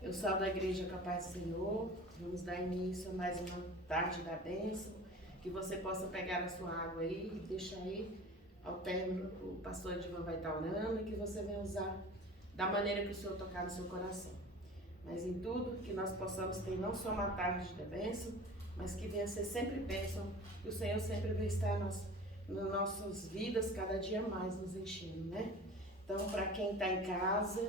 Eu saúdo a igreja com a paz do Senhor. Vamos dar início a mais uma tarde da bênção. Que você possa pegar a sua água aí e deixar aí. Ao término, o pastor Edivan vai estar orando e que você venha usar da maneira que o Senhor tocar no seu coração. Mas em tudo, que nós possamos ter não só uma tarde de bênção, mas que venha ser sempre bênção. Que o Senhor sempre vai estar nas nossas vidas, cada dia mais nos enchendo, né? Então, para quem está em casa,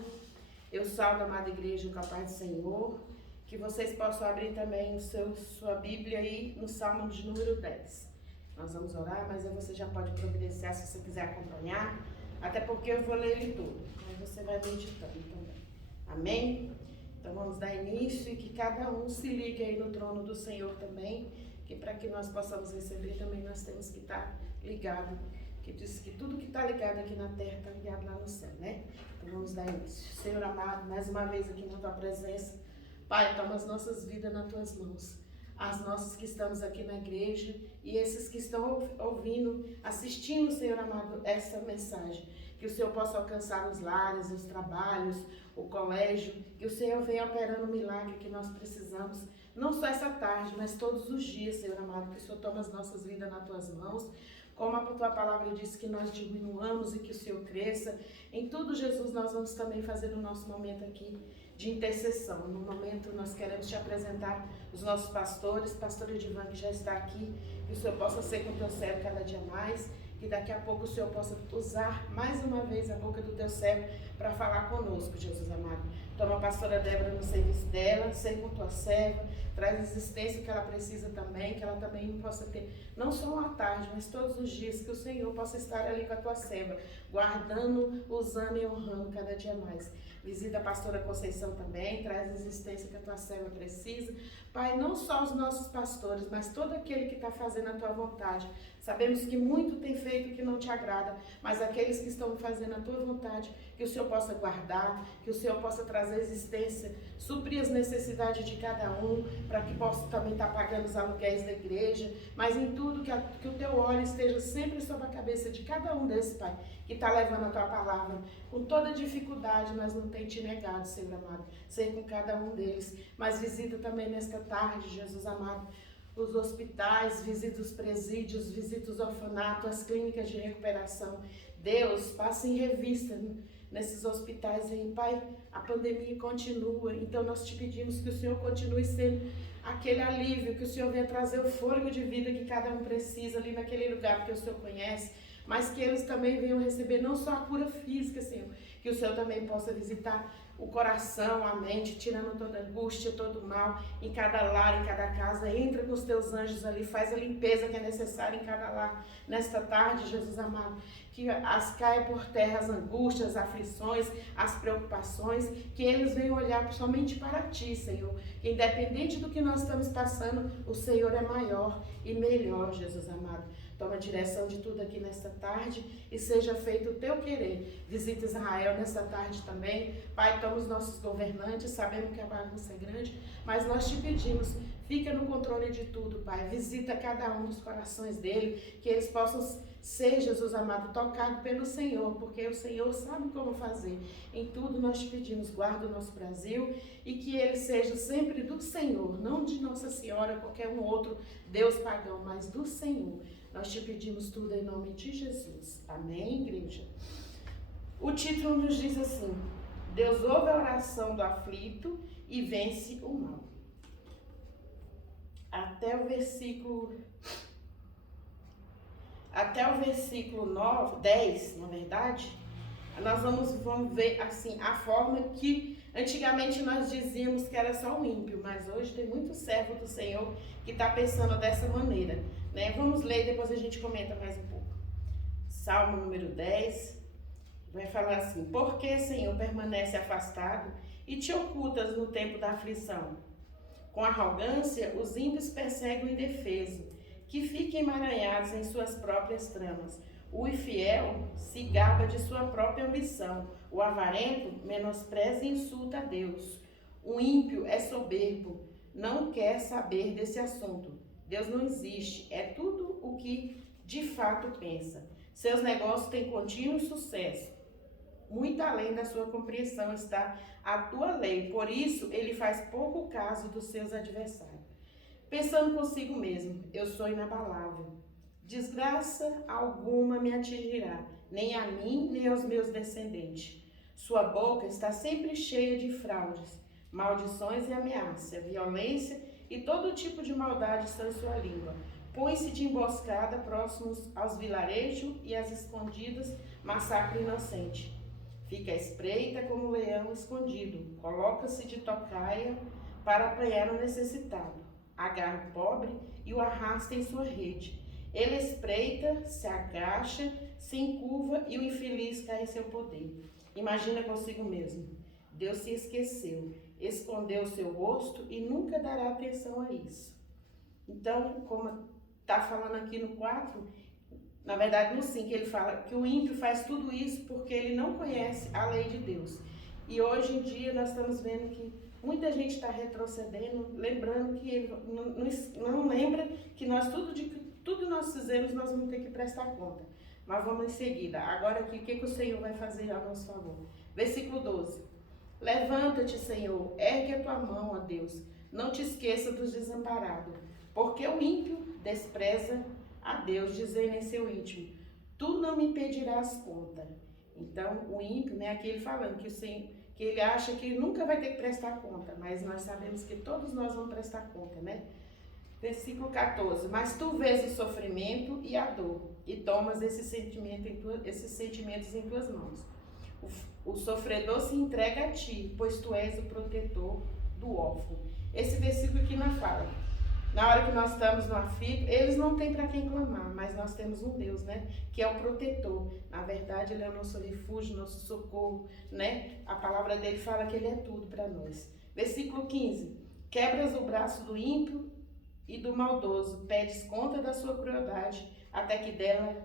eu saúdo a amada igreja com a paz do Senhor, que vocês possam abrir também sua Bíblia aí no Salmo de número 10. Nós vamos orar, mas aí você já pode providenciar se você quiser acompanhar, até porque eu vou ler ele todo, mas você vai meditando também. Amém? Então vamos dar início e que cada um se ligue aí no trono do Senhor também, que para que nós possamos receber também nós temos que estar ligado, que diz que tudo que está ligado aqui na terra está ligado lá no céu, né? Então vamos dar início. Senhor amado, mais uma vez aqui na tua presença, Pai, toma as nossas vidas nas tuas mãos, as nossas que estamos aqui na igreja e esses que estão ouvindo, assistindo, Senhor amado, essa mensagem, que o Senhor possa alcançar os lares, os trabalhos, o colégio, que o Senhor venha operando o milagre que nós precisamos, não só essa tarde, mas todos os dias, Senhor amado, que o Senhor toma as nossas vidas nas tuas mãos, como a tua palavra diz que nós diminuamos e que o Senhor cresça. Em tudo, Jesus, nós vamos também fazer o nosso momento aqui de intercessão. No momento, nós queremos te apresentar os nossos pastores, pastor Edivan, que já está aqui, que o Senhor possa ser com o teu servo cada dia mais, que daqui a pouco o Senhor possa usar mais uma vez a boca do teu servo para falar conosco, Jesus amado. Toma a pastora Débora no serviço dela, seja com tua serva, traz a existência que ela precisa também, que ela também possa ter, não só uma tarde, mas todos os dias, que o Senhor possa estar ali com a tua serva, guardando, usando e honrando cada dia mais. Visita a pastora Conceição também, traz a existência que a tua serva precisa. Pai, não só os nossos pastores, mas todo aquele que está fazendo a tua vontade. Sabemos que muito tem feito que não te agrada, mas aqueles que estão fazendo a tua vontade, que o Senhor possa guardar, que o Senhor possa trazer existência, suprir as necessidades de cada um, para que possa também estar pagando os aluguéis da igreja, mas em tudo que o teu olho esteja sempre sobre a cabeça de cada um desses, Pai, que está levando a tua palavra com toda dificuldade, mas não tem te negado, Senhor amado. Seja com cada um deles, mas visita também nesta tarde, Jesus amado, os hospitais, visita os presídios, visita os orfanatos, as clínicas de recuperação. Deus, passe em revista nesses hospitais aí, Pai. A pandemia continua, então nós te pedimos que o Senhor continue sendo aquele alívio, que o Senhor venha trazer o fôlego de vida que cada um precisa ali naquele lugar que o Senhor conhece, mas que eles também venham receber não só a cura física, Senhor, que o Senhor também possa visitar o coração, a mente, tirando toda angústia, todo mal, em cada lar, em cada casa. Entra com os teus anjos ali, faz a limpeza que é necessária em cada lar. Nesta tarde, Jesus amado, que as caia por terra as angústias, as aflições, as preocupações, que eles venham olhar somente para ti, Senhor. Que independente do que nós estamos passando, o Senhor é maior e melhor, Jesus amado. Toma a direção de tudo aqui nesta tarde e seja feito o teu querer. Visita Israel nesta tarde também. Pai, toma os nossos governantes, sabemos que a bagunça é grande, mas nós te pedimos, fica no controle de tudo, Pai. Visita cada um dos corações dele, que eles possam ser, Jesus amado, tocado pelo Senhor, porque o Senhor sabe como fazer. Em tudo nós te pedimos, guarda o nosso Brasil e que ele seja sempre do Senhor, não de Nossa Senhora, qualquer um outro Deus pagão, mas do Senhor. Nós te pedimos tudo em nome de Jesus. Amém, igreja? O título nos diz assim: Deus ouve a oração do aflito e vence o mal. Até o versículo 10, na verdade, nós vamos ver assim a forma que antigamente nós dizíamos que era só o ímpio, mas hoje tem muito servo do Senhor que está pensando dessa maneira, né? Vamos ler e depois a gente comenta mais um pouco. Salmo número 10 vai falar assim: Por que, Senhor, permanece afastado e te ocultas no tempo da aflição? Com arrogância os ímpios perseguem o indefeso, que fiquem emaranhados em suas próprias tramas. O infiel se gaba de sua própria ambição. O avarento menospreza e insulta a Deus. O ímpio é soberbo, não quer saber desse assunto. Deus não existe, é tudo o que de fato pensa. Seus negócios têm contínuo sucesso. muito além da sua compreensão está a tua lei. Por isso, ele faz pouco caso dos seus adversários. Pensando consigo mesmo, eu sou inabalável. Desgraça alguma me atingirá, nem a mim, nem aos meus descendentes. Sua boca está sempre cheia de fraudes, maldições e ameaças, violência e todo tipo de maldade está em sua língua. Põe-se de emboscada próximos aos vilarejos e às escondidas, massacre inocente. Fica à espreita como um leão escondido, coloca-se de tocaia para apanhar o necessitado. Agarra o pobre e o arrasta em sua rede. Ele espreita, se agacha, se encurva e o infeliz cai em seu poder. Imagina consigo mesmo. Deus se esqueceu, escondeu o seu rosto e nunca dará atenção a isso. Então, como está falando aqui no 4, na verdade no 5, ele fala que o ímpio faz tudo isso porque ele não conhece a lei de Deus. E hoje em dia nós estamos vendo que muita gente está retrocedendo, lembrando que ele não lembra que tudo nós fizemos, nós vamos ter que prestar conta. Mas vamos em seguida. Agora aqui, o que o Senhor vai fazer a nosso favor? Versículo 12. Levanta-te, Senhor, ergue a tua mão, ó Deus. Não te esqueça dos desamparados, porque o ímpio despreza a Deus, dizendo em seu íntimo, tu não me pedirás conta. Então, o ímpio, né, aqui ele falando que ele acha que nunca vai ter que prestar conta, mas nós sabemos que todos nós vamos prestar conta, né? Versículo 14, mas tu vês o sofrimento e a dor, e tomas esses sentimentos em tuas mãos. O sofredor se entrega a ti, pois tu és o protetor do órfão. Esse versículo aqui não fala. Na hora que nós estamos no aflito, eles não têm para quem clamar, mas nós temos um Deus, né? Que é o protetor. Na verdade, ele é o nosso refúgio, nosso socorro, né? A palavra dele fala que ele é tudo para nós. Versículo 15. Quebras o braço do ímpio e do maldoso, pedes conta da sua crueldade, até que dela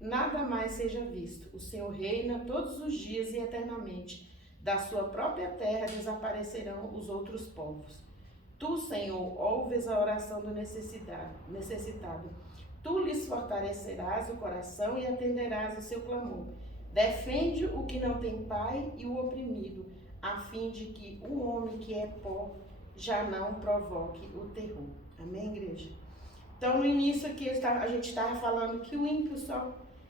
nada mais seja visto. O Senhor reina todos os dias e eternamente. Da sua própria terra desaparecerão os outros povos. Tu, Senhor, ouves a oração do necessitado. Tu lhes fortalecerás o coração e atenderás o seu clamor. Defende o que não tem pai e o oprimido, a fim de que o homem que é pó já não provoque o terror. Amém, igreja? Então, no início aqui, a gente estava falando que o ímpio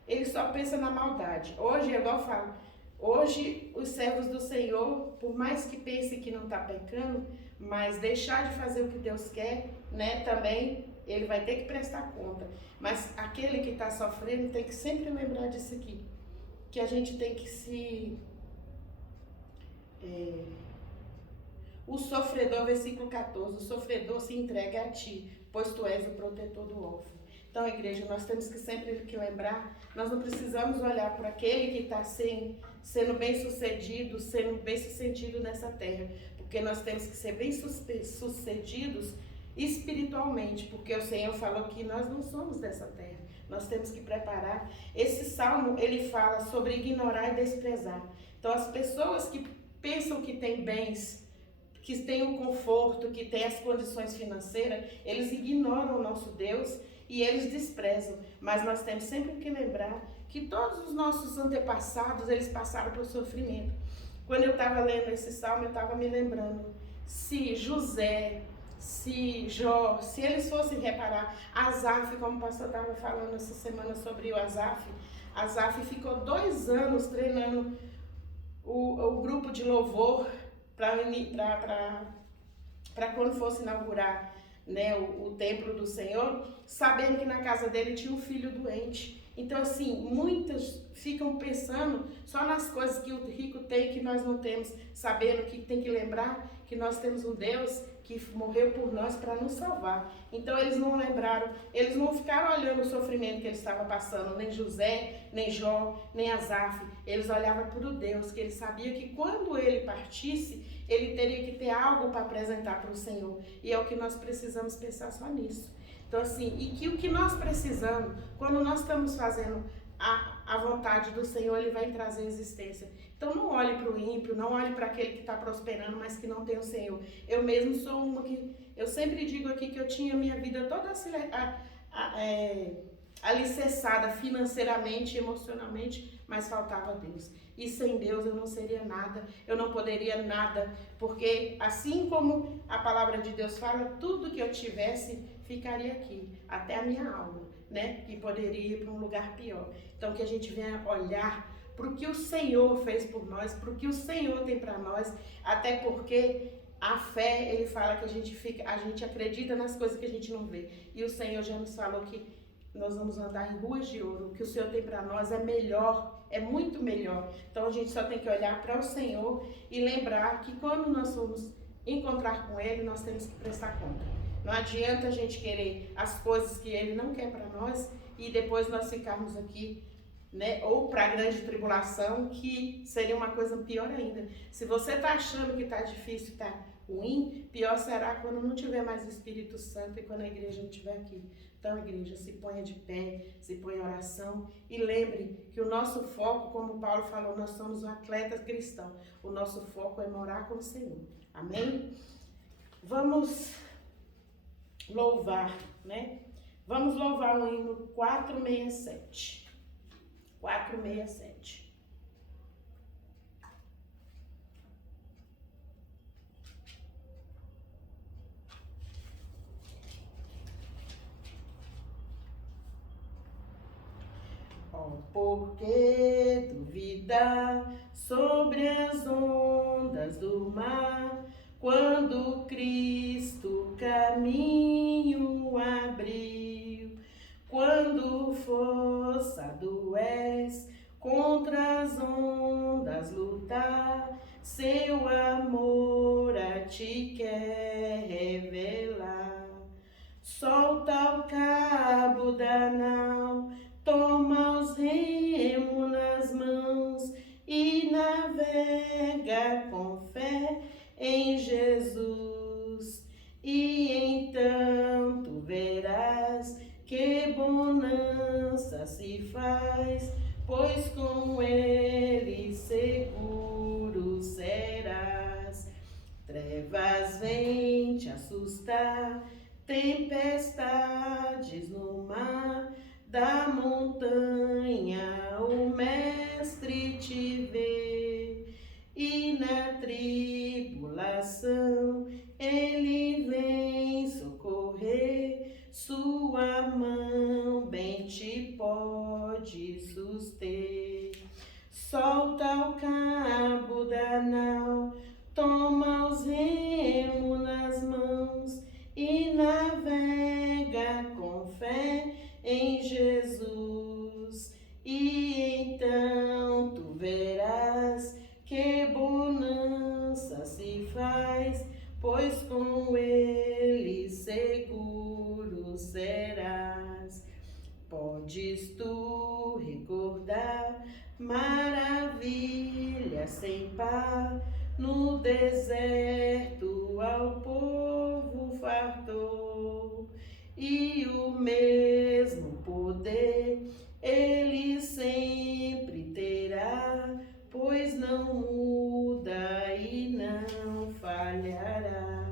ele só pensa na maldade. Hoje, igual eu falo, hoje os servos do Senhor, por mais que pensem que não está pecando, mas deixar de fazer o que Deus quer, né, também ele vai ter que prestar conta. Mas aquele que está sofrendo tem que sempre lembrar disso aqui, que a gente tem que o sofredor, versículo 14, o sofredor se entrega a ti, pois tu és o protetor do órfão. Então, igreja, nós temos que sempre lembrar, nós não precisamos olhar para aquele que está sendo bem-sucedido nessa terra, porque nós temos que ser bem-sucedidos espiritualmente, porque o Senhor falou que nós não somos dessa terra, nós temos que preparar. Esse salmo, ele fala sobre ignorar e desprezar. Então, as pessoas que pensam que têm bens, que têm o conforto, que têm as condições financeiras, eles ignoram o nosso Deus e eles desprezam. Mas nós temos sempre que lembrar que todos os nossos antepassados, eles passaram por sofrimento. Quando eu estava lendo esse salmo, eu estava me lembrando, se José, se Jó, se eles fossem reparar, Asaf, como o pastor estava falando essa semana sobre o Asaf ficou 2 anos treinando o grupo de louvor para quando fosse inaugurar, né, o templo do Senhor, sabendo que na casa dele tinha um filho doente. Então, assim, muitas ficam pensando só nas coisas que o rico tem que nós não temos, sabendo que tem que lembrar que nós temos um Deus que morreu por nós para nos salvar. Então, eles não lembraram, eles não ficaram olhando o sofrimento que eles estavam passando, nem José, nem Jó, nem Asaf. Eles olhavam para o Deus, que eles sabiam que quando ele partisse, ele teria que ter algo para apresentar para o Senhor. E é o que nós precisamos pensar só nisso. Então, assim, e que o que nós precisamos, quando nós estamos fazendo a vontade do Senhor, ele vai trazer existência. Então, não olhe para o ímpio, não olhe para aquele que está prosperando, mas que não tem o Senhor. Eu mesmo sou uma que, eu sempre digo aqui que eu tinha minha vida toda alicerçada financeiramente, emocionalmente, mas faltava Deus. e sem Deus eu não seria nada, eu não poderia nada, porque assim como a palavra de Deus fala, tudo que eu tivesse ficaria aqui, até a minha alma, né? Que poderia ir para um lugar pior. Então que a gente venha olhar para o que o Senhor fez por nós, para o que o Senhor tem para nós, até porque a fé, ele fala que a gente acredita nas coisas que a gente não vê. E o Senhor já nos falou que nós vamos andar em ruas de ouro. O que o Senhor tem para nós é melhor, é muito melhor. Então a gente só tem que olhar para o Senhor e lembrar que quando nós formos encontrar com Ele, nós temos que prestar conta. Não adianta a gente querer as coisas que Ele não quer para nós e depois nós ficarmos aqui, né? Ou para a grande tribulação, que seria uma coisa pior ainda. Se você está achando que está difícil, está ruim, pior será quando não tiver mais o Espírito Santo e quando a igreja não estiver aqui. Então, igreja, se ponha de pé, se ponha em oração e lembre que o nosso foco, como Paulo falou, nós somos um atleta cristão. O nosso foco é morar com o Senhor. Amém? Vamos louvar, né? Vamos louvar o hino 467. 467. Por que duvidar sobre as ondas do mar, quando Cristo caminho abriu? Quando forçado és contra as ondas lutar, seu amor a ti quer revelar. Solta o cabo da nau, toma os remos nas mãos e navega com fé em Jesus. E então tu verás que bonança se faz, pois com ele seguro serás. Trevas vêm te assustar, tempestades no mar, da montanha o mestre te vê, e na tribulação ele vem socorrer, sua mão bem te pode suster. Solta o cabo da nau, toma os remos nas mãos e navega com fé em Jesus. E então tu verás que bonança se faz, pois com ele seguro serás. Podes tu recordar maravilha sem par, no deserto ao povo fartou, e o mesmo poder ele sempre terá, pois não muda e não falhará.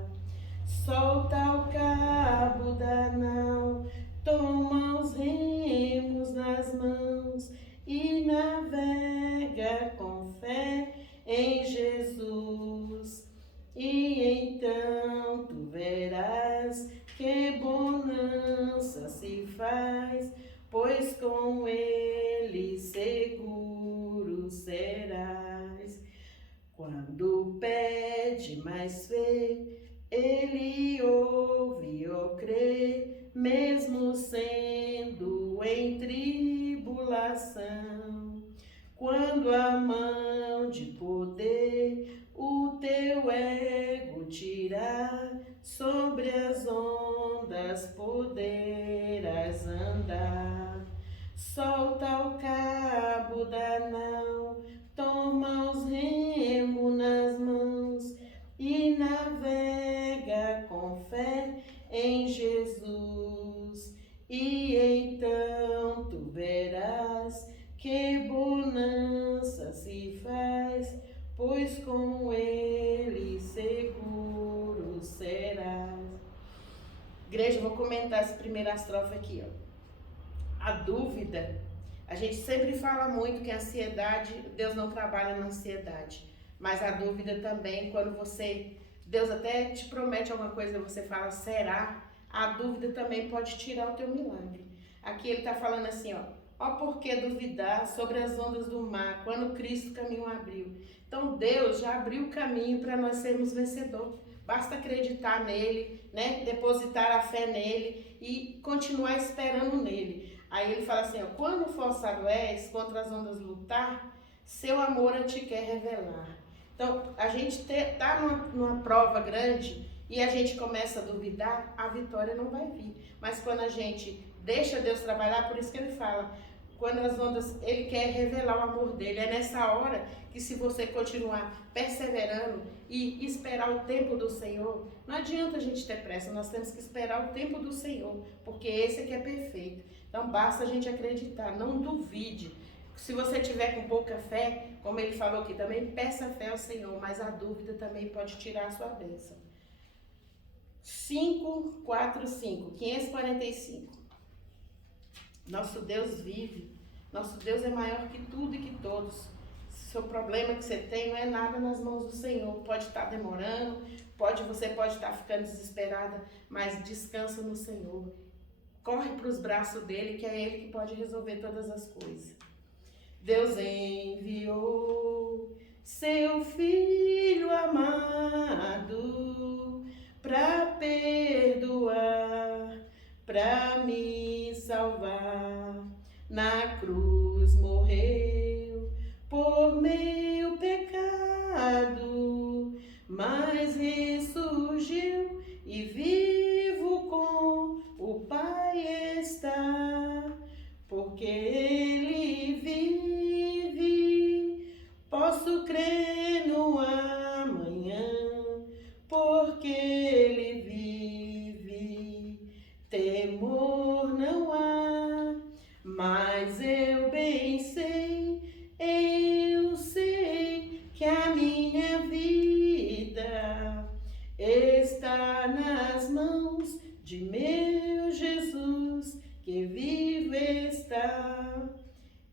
Solta o cabo da nau, toma os remos nas mãos e navega com fé em Jesus. E então tu verás que bonança se faz, pois com ele seguro serás. Quando pede mais fé, ele ouve ou crê, mesmo sendo em tribulação. Quando a mão de poder o teu ego tirar, sobre as ondas poderás andar. Solta o cabo da nau, toma os remos nas mãos e navega com fé em Jesus. E então tu verás que bonança se faz, pois com ele seguro serás. Igreja, eu vou comentar essa primeira estrofe aqui, ó. A dúvida A gente sempre fala muito que a ansiedade, Deus não trabalha na ansiedade, mas a dúvida também, quando Deus até te promete alguma coisa e você fala, será? A dúvida também pode tirar o teu milagre. Aqui ele está falando assim, ó por que duvidar sobre as ondas do mar, quando Cristo caminho abriu. Então Deus já abriu o caminho para nós sermos vencedores. Basta acreditar nele, né? Depositar a fé nele e continuar esperando nele. Aí ele fala assim, quando forçado és contra as ondas lutar, seu amor a te quer revelar. Então, a gente tá numa prova grande e a gente começa a duvidar, a vitória não vai vir. Mas quando a gente deixa Deus trabalhar, por isso que ele fala, quando as ondas, ele quer revelar o amor dele. É nessa hora que, se você continuar perseverando e esperar o tempo do Senhor, não adianta a gente ter pressa, nós temos que esperar o tempo do Senhor, porque esse aqui é perfeito. Então basta a gente acreditar, não duvide. Se você tiver com pouca fé, como ele falou aqui também, peça fé ao Senhor, mas a dúvida também pode tirar a sua bênção. 545. Nosso Deus vive, nosso Deus é maior que tudo e que todos. Seu problema que você tem não é nada nas mãos do Senhor. Pode estar demorando, você pode estar ficando desesperada, mas descansa no Senhor. Corre para os braços dele, que é ele que pode resolver todas as coisas. Deus enviou seu Filho amado para perdoar, para me salvar. Na cruz morreu por meu pecado, mas ressurgiu e vivo com o Pai está. Porque ele vive, posso crer no amanhã. Porque ele vive, temor não há. Mas eu bem sei que a minha vida está nas mãos de meu Jesus, que vivo está.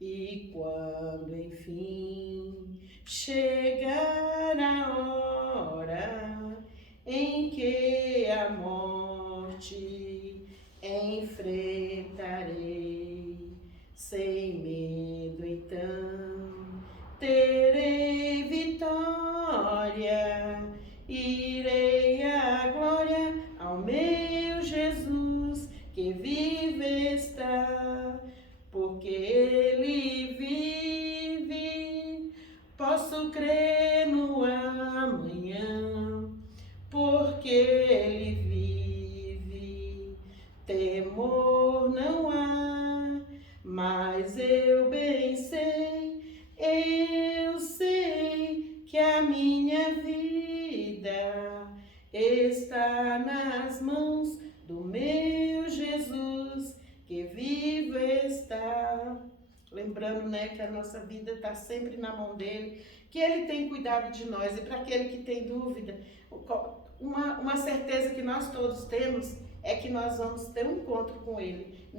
E quando enfim chegar a hora em que a morte enfrentarei, sem medo então terei vitória, irei à glória ao meu Jesus, que vive está. Porque ele vive, posso crer no amanhã. Porque ele vive, temor não há. Mas eu bem sei que a minha vida está nas mãos do meu Jesus, que vivo está. Lembrando, que a nossa vida está sempre na mão dele, que ele tem cuidado de nós. E para aquele que tem dúvida, uma certeza que nós todos temos é que nós vamos ter um encontro com ele,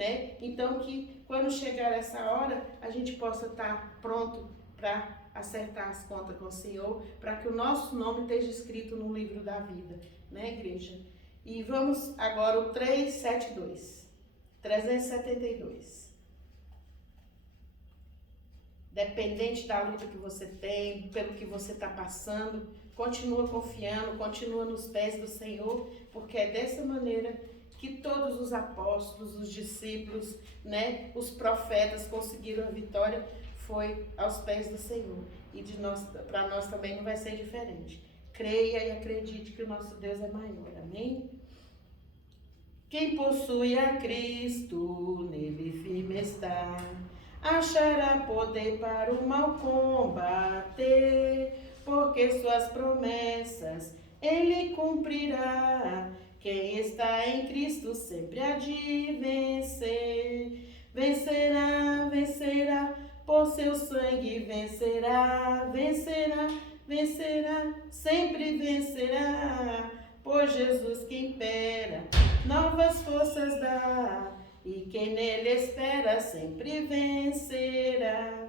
Então, que quando chegar essa hora, a gente possa estar pronto para acertar as contas com o Senhor, para que o nosso nome esteja escrito no livro da vida, igreja? E vamos agora o 372. Dependente da luta que você tem, pelo que você está passando, continua confiando, continua nos pés do Senhor, porque é dessa maneira que todos os apóstolos, os discípulos, os profetas conseguiram a vitória, foi aos pés do Senhor. E para nós também não vai ser diferente. Creia e acredite que o nosso Deus é maior. Amém? Quem possui a Cristo, nele firme está, achará poder para o mal combater, porque suas promessas ele cumprirá. Quem está em Cristo sempre há de vencer. Vencerá, vencerá, por seu sangue vencerá. Vencerá, vencerá, sempre vencerá. Por Jesus que impera, novas forças dá. e quem nele espera sempre vencerá.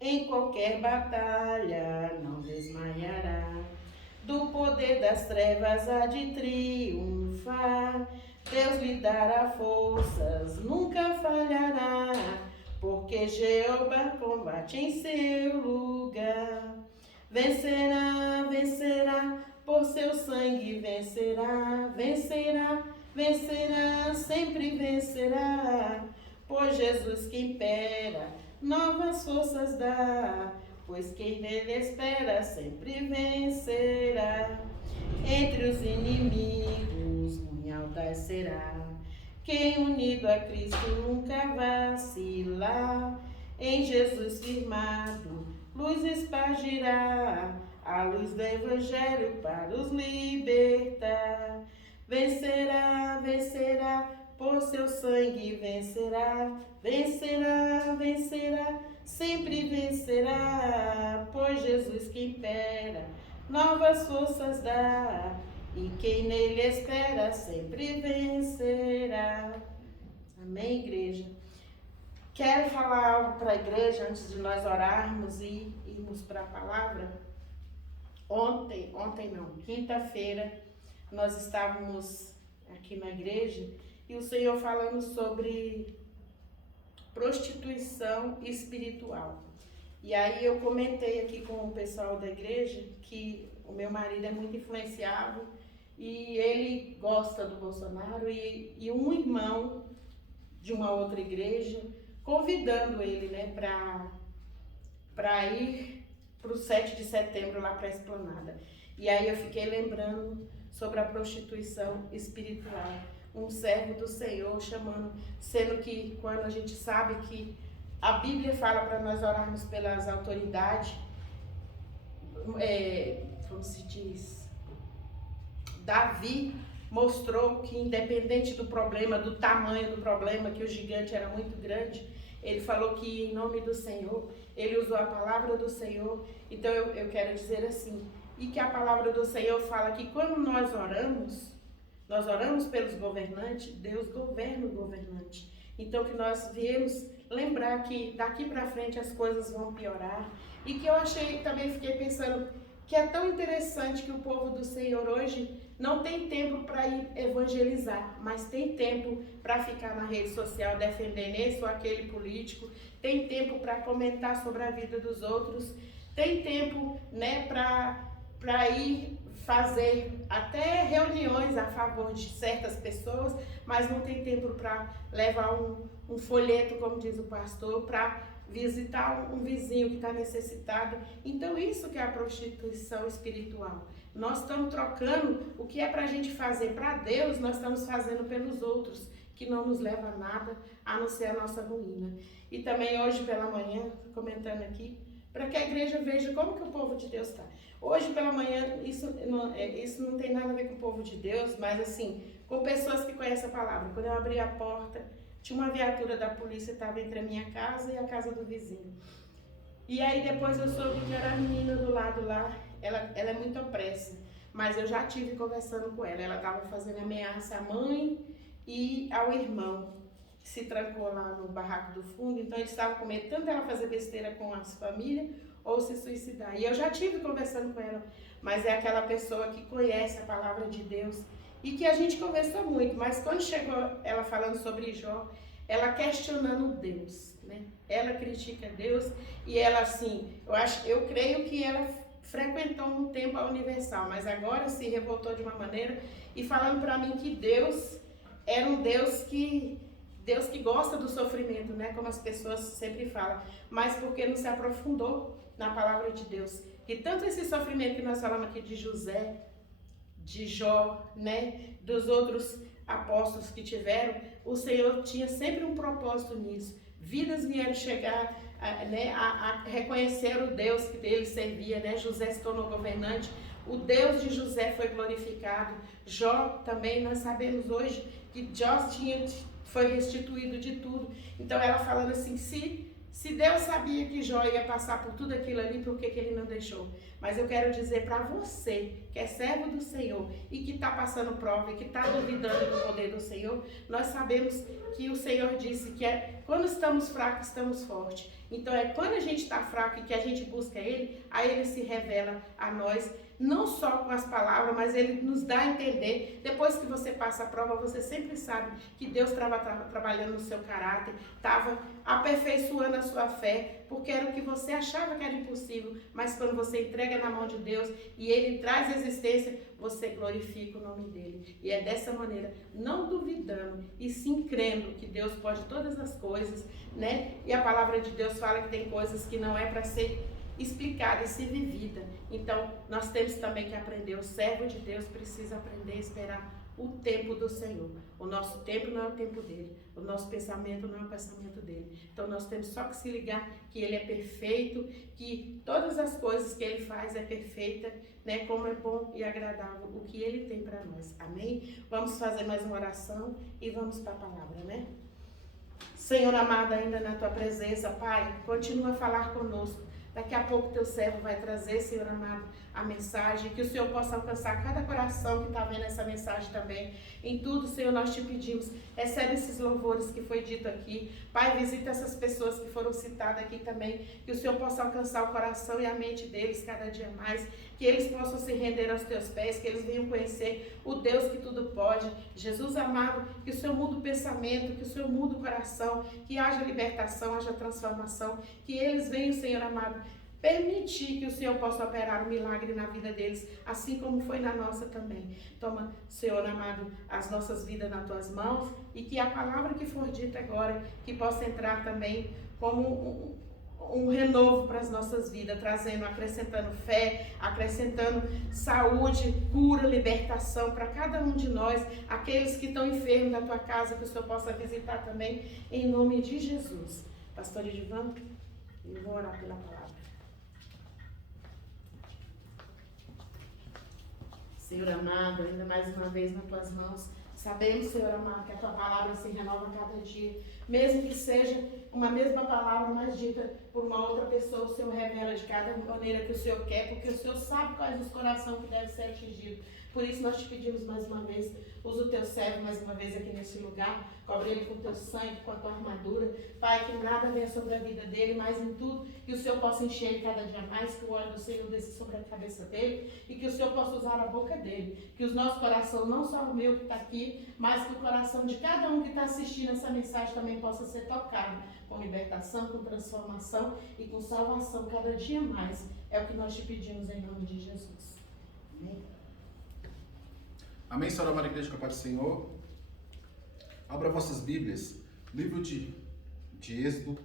Em qualquer batalha não desmaiará, do poder das trevas há de triunfar. Deus lhe dará forças, nunca falhará, porque Jeová combate em seu lugar. Vencerá, vencerá, por seu sangue vencerá, vencerá, vencerá, sempre vencerá. Pois Jesus que impera, novas forças dá, pois quem nele espera sempre vencerá. Entre os inimigos, muito audaz será, quem unido a Cristo nunca vacilar. Em Jesus firmado, luz espargirá, a luz do Evangelho para os libertar. Vencerá, vencerá, por seu sangue vencerá, vencerá, vencerá, sempre vencerá, pois Jesus que impera, novas forças dá, e quem nele espera sempre vencerá. Amém, igreja? Quero falar algo para a igreja antes de nós orarmos e irmos para a palavra. Quinta-feira, nós estávamos aqui na igreja e o Senhor falando sobre prostituição espiritual. E aí eu comentei aqui com o pessoal da igreja que o meu marido é muito influenciado e ele gosta do Bolsonaro e um irmão de uma outra igreja convidando ele, né, para ir para o 7 de setembro lá para a Esplanada. E aí eu fiquei lembrando sobre a prostituição espiritual. Um servo do Senhor chamando, sendo que quando a gente sabe que a Bíblia fala para nós orarmos pelas autoridades, como se diz, Davi mostrou que independente do problema, do tamanho do problema, que o gigante era muito grande, ele falou que em nome do Senhor, ele usou a palavra do Senhor. Então eu quero dizer assim, e que a palavra do Senhor fala que quando nós oramos pelos governantes, Deus governa o governante. Então que nós viemos lembrar que daqui para frente as coisas vão piorar. E que eu também fiquei pensando que é tão interessante que o povo do Senhor hoje não tem tempo para ir evangelizar, mas tem tempo para ficar na rede social defendendo esse ou aquele político, tem tempo para comentar sobre a vida dos outros, tem tempo, né, para ir fazer até reuniões a favor de certas pessoas, mas não tem tempo para levar um folheto, como diz o pastor, para visitar um vizinho que está necessitado. Então isso que é a prostituição espiritual. Nós estamos trocando o que é para a gente fazer para Deus, nós estamos fazendo pelos outros, que não nos leva a nada, a não ser a nossa ruína. E também hoje pela manhã, comentando aqui, para que a igreja veja como que o povo de Deus está. Hoje pela manhã, isso não tem nada a ver com o povo de Deus, mas assim, com pessoas que conhecem a palavra. Quando eu abri a porta, tinha uma viatura da polícia, estava entre a minha casa e a casa do vizinho. E aí depois eu soube que era a menina do lado lá, ela é muito opressa, mas eu já tive conversando com ela. Ela estava fazendo ameaça à mãe e ao irmão, que se trancou lá no barraco do fundo. Então eles estavam com medo tanto dela fazer besteira com as famílias ou se suicidar. E eu já tive conversando com ela, mas é aquela pessoa que conhece a palavra de Deus e que a gente conversou muito. Mas quando chegou ela falando sobre Jó, ela questionando Deus, né? Ela critica Deus e ela assim, eu creio que ela frequentou um tempo a Universal, mas agora se revoltou de uma maneira e falando para mim que Deus era um Deus que gosta do sofrimento, né? Como as pessoas sempre falam, mas porque não se aprofundou na palavra de Deus. E tanto esse sofrimento que nós falamos aqui de José, de Jó, né? Dos outros apóstolos que tiveram, o Senhor tinha sempre um propósito nisso. Vidas vieram chegar a reconhecer o Deus que ele servia, né? José se tornou governante, o Deus de José foi glorificado. Jó também, nós sabemos hoje que Jó foi restituído de tudo. Então ela falando assim, Se Deus sabia que Jó ia passar por tudo aquilo ali, por que ele não deixou? Mas eu quero dizer para você, que é servo do Senhor e que está passando prova e que está duvidando do poder do Senhor, nós sabemos que o Senhor disse que quando estamos fracos, estamos fortes. Então é quando a gente está fraco e que a gente busca Ele, aí Ele se revela a nós, não só com as palavras, mas Ele nos dá a entender. Depois que você passa a prova, você sempre sabe que Deus estava trabalhando no seu caráter, estava aperfeiçoando a sua fé, porque era o que você achava que era impossível, mas quando você entrega na mão de Deus e Ele traz existência, você glorifica o nome dEle. E é dessa maneira, não duvidando e sim crendo que Deus pode todas as coisas, né? E a palavra de Deus fala que tem coisas que não é para ser explicada e ser vivida. Então, nós temos também que aprender. O servo de Deus precisa aprender a esperar o tempo do Senhor. O nosso tempo não é o tempo dele. O nosso pensamento não é o pensamento dele. Então, nós temos só que se ligar que ele é perfeito, que todas as coisas que ele faz é perfeita, né? Como é bom e agradável o que ele tem para nós. Amém? Vamos fazer mais uma oração e vamos para a palavra, né? Senhor amado, ainda na tua presença, Pai, continua a falar conosco. Daqui a pouco teu servo vai trazer, Senhor amado, a mensagem, que o Senhor possa alcançar cada coração que está vendo essa mensagem também. Em tudo, Senhor, nós te pedimos, recebe esses louvores que foi dito aqui. Pai, visita essas pessoas que foram citadas aqui também, que o Senhor possa alcançar o coração e a mente deles cada dia mais, que eles possam se render aos teus pés, que eles venham conhecer o Deus que tudo pode. Jesus amado, que o Senhor mude o pensamento, que o Senhor mude o coração, que haja libertação, haja transformação, que eles venham, Senhor amado, permitir que o Senhor possa operar um milagre na vida deles, assim como foi na nossa também. Toma, Senhor amado, as nossas vidas nas tuas mãos e que a palavra que for dita agora, que possa entrar também como um renovo para as nossas vidas, trazendo, acrescentando fé, acrescentando saúde, cura, libertação para cada um de nós, aqueles que estão enfermos na tua casa, que o Senhor possa visitar também, em nome de Jesus. Pastor Edivan, eu vou orar pela palavra. Senhor amado, ainda mais uma vez nas tuas mãos, sabemos, Senhor amado, que a tua palavra se renova a cada dia, mesmo que seja uma mesma palavra, mas dita por uma outra pessoa, o Senhor revela de cada maneira que o Senhor quer, porque o Senhor sabe quais os corações que devem ser atingidos. Por isso nós te pedimos mais uma vez, usa o teu servo mais uma vez aqui nesse lugar, cobre ele com o teu sangue, com a tua armadura. Pai, que nada venha sobre a vida dele, mas em tudo, que o Senhor possa encher ele cada dia mais, que o óleo do Senhor desça sobre a cabeça dele, e que o Senhor possa usar a boca dele, que os nossos corações, não só o meu que está aqui, mas que o coração de cada um que está assistindo essa mensagem também possa ser tocado, com libertação, com transformação e com salvação cada dia mais. É o que nós te pedimos em nome de Jesus. Amém. Amém, Senhora Maria Igreja, com a paz do Senhor. Abra vossas Bíblias, livro de Êxodo,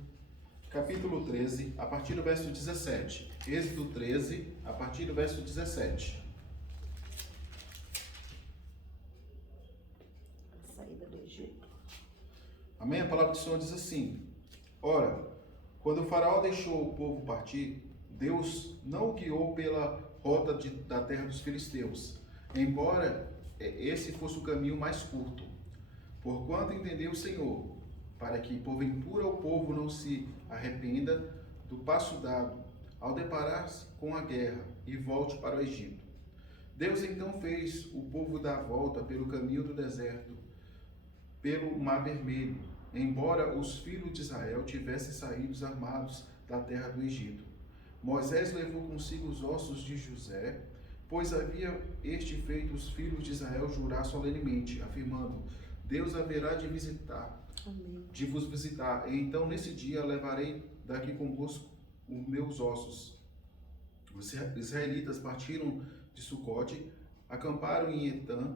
capítulo 13, a partir do verso 17. Êxodo 13, a partir do verso 17. A saída do Egito. Amém? A palavra do Senhor diz assim: Ora, quando o faraó deixou o povo partir, Deus não o guiou pela rota da terra dos filisteus, embora esse fosse o caminho mais curto. Porquanto entendeu o Senhor, para que porventura o povo não se arrependa do passo dado, ao deparar-se com a guerra, e volte para o Egito. Deus então fez o povo dar a volta pelo caminho do deserto, pelo Mar Vermelho, embora os filhos de Israel tivessem saído armados da terra do Egito. Moisés levou consigo os ossos de José, pois havia este feito os filhos de Israel jurar solenemente, afirmando: Deus haverá de vos visitar, e então nesse dia levarei daqui convosco os meus ossos. Os israelitas partiram de Sucote, acamparam em Etã,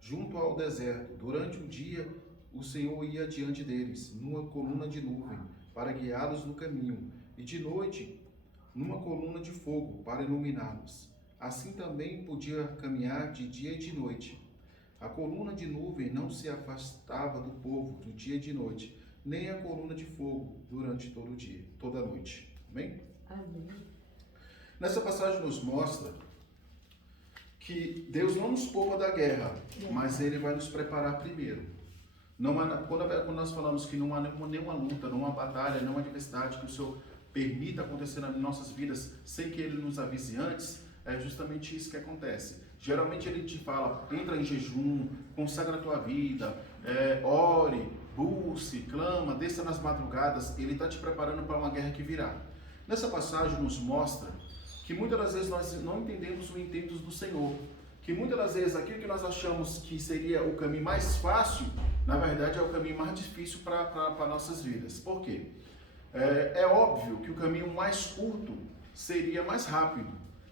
junto ao deserto. Durante o dia, o Senhor ia diante deles, numa coluna de nuvem, para guiá-los no caminho, e de noite, numa coluna de fogo, para iluminá-los. Assim também podia caminhar de dia e de noite. A coluna de nuvem não se afastava do povo de dia e de noite, nem a coluna de fogo durante todo o dia, toda a noite. Amém? Amém. Nessa passagem nos mostra que Deus não nos poupa da guerra, mas Ele vai nos preparar primeiro. Quando nós falamos que não há nenhuma luta, não há batalha, não há adversidade que o Senhor permita acontecer nas nossas vidas sem que Ele nos avise antes, é justamente isso que acontece. Geralmente Ele te fala, entra em jejum, consagra a tua vida, ore, busque, clama, desça nas madrugadas. Ele está te preparando para uma guerra que virá. Nessa passagem nos mostra que muitas das vezes nós não entendemos o intento do Senhor. Que muitas das vezes aquilo que nós achamos que seria o caminho mais fácil, na verdade é o caminho mais difícil para nossas vidas. Por quê? É óbvio que o caminho mais curto seria mais rápido.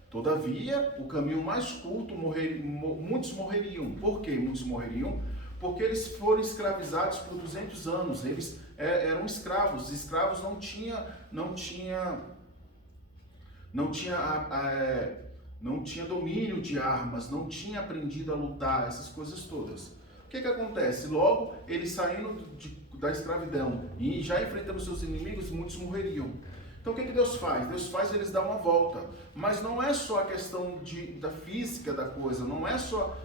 Todavia, o caminho mais curto, muitos morreriam. Por que muitos morreriam? Porque eles foram escravizados por 200 anos. Eles eram escravos. Os escravos não tinha domínio de armas, não tinha aprendido a lutar, essas coisas todas. O que acontece? Logo, eles saindo da escravidão e já enfrentando seus inimigos, muitos morreriam. Então o que Deus faz? Deus faz eles dar uma volta. Mas não é só a questão da física da coisa, não é só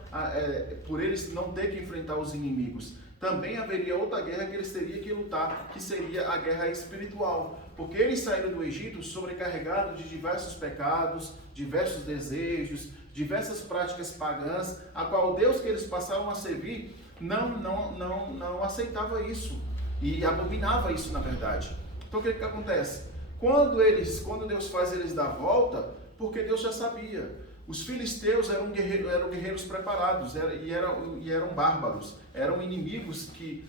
por eles não ter que enfrentar os inimigos. Também haveria outra guerra que eles teriam que lutar, que seria a guerra espiritual. Porque eles saíram do Egito sobrecarregados de diversos pecados, diversos desejos, diversas práticas pagãs, a qual Deus que eles passaram a servir não aceitava isso e abominava isso, na verdade. Então o que acontece? Quando Deus faz eles dar a volta, porque Deus já sabia. Os filisteus eram guerreiros preparados e eram bárbaros, eram inimigos que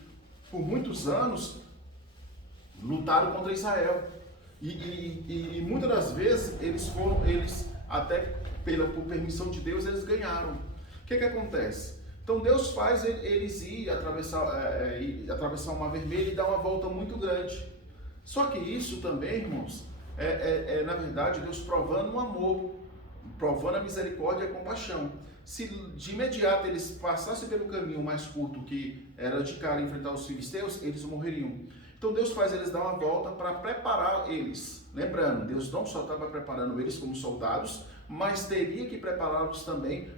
por muitos anos lutaram contra Israel. E muitas das vezes eles até por permissão de Deus, eles ganharam. O que acontece? Então Deus faz eles ir atravessar o Mar Vermelho e dar uma volta muito grande. Só que isso também, irmãos, na verdade Deus provando o amor, provando a misericórdia e a compaixão. Se de imediato eles passassem pelo caminho mais curto, que era de cara enfrentar os filisteus, eles morreriam. Então Deus faz eles dar uma volta para preparar eles. Lembrando, Deus não só estava preparando eles como soldados, mas teria que prepará-los também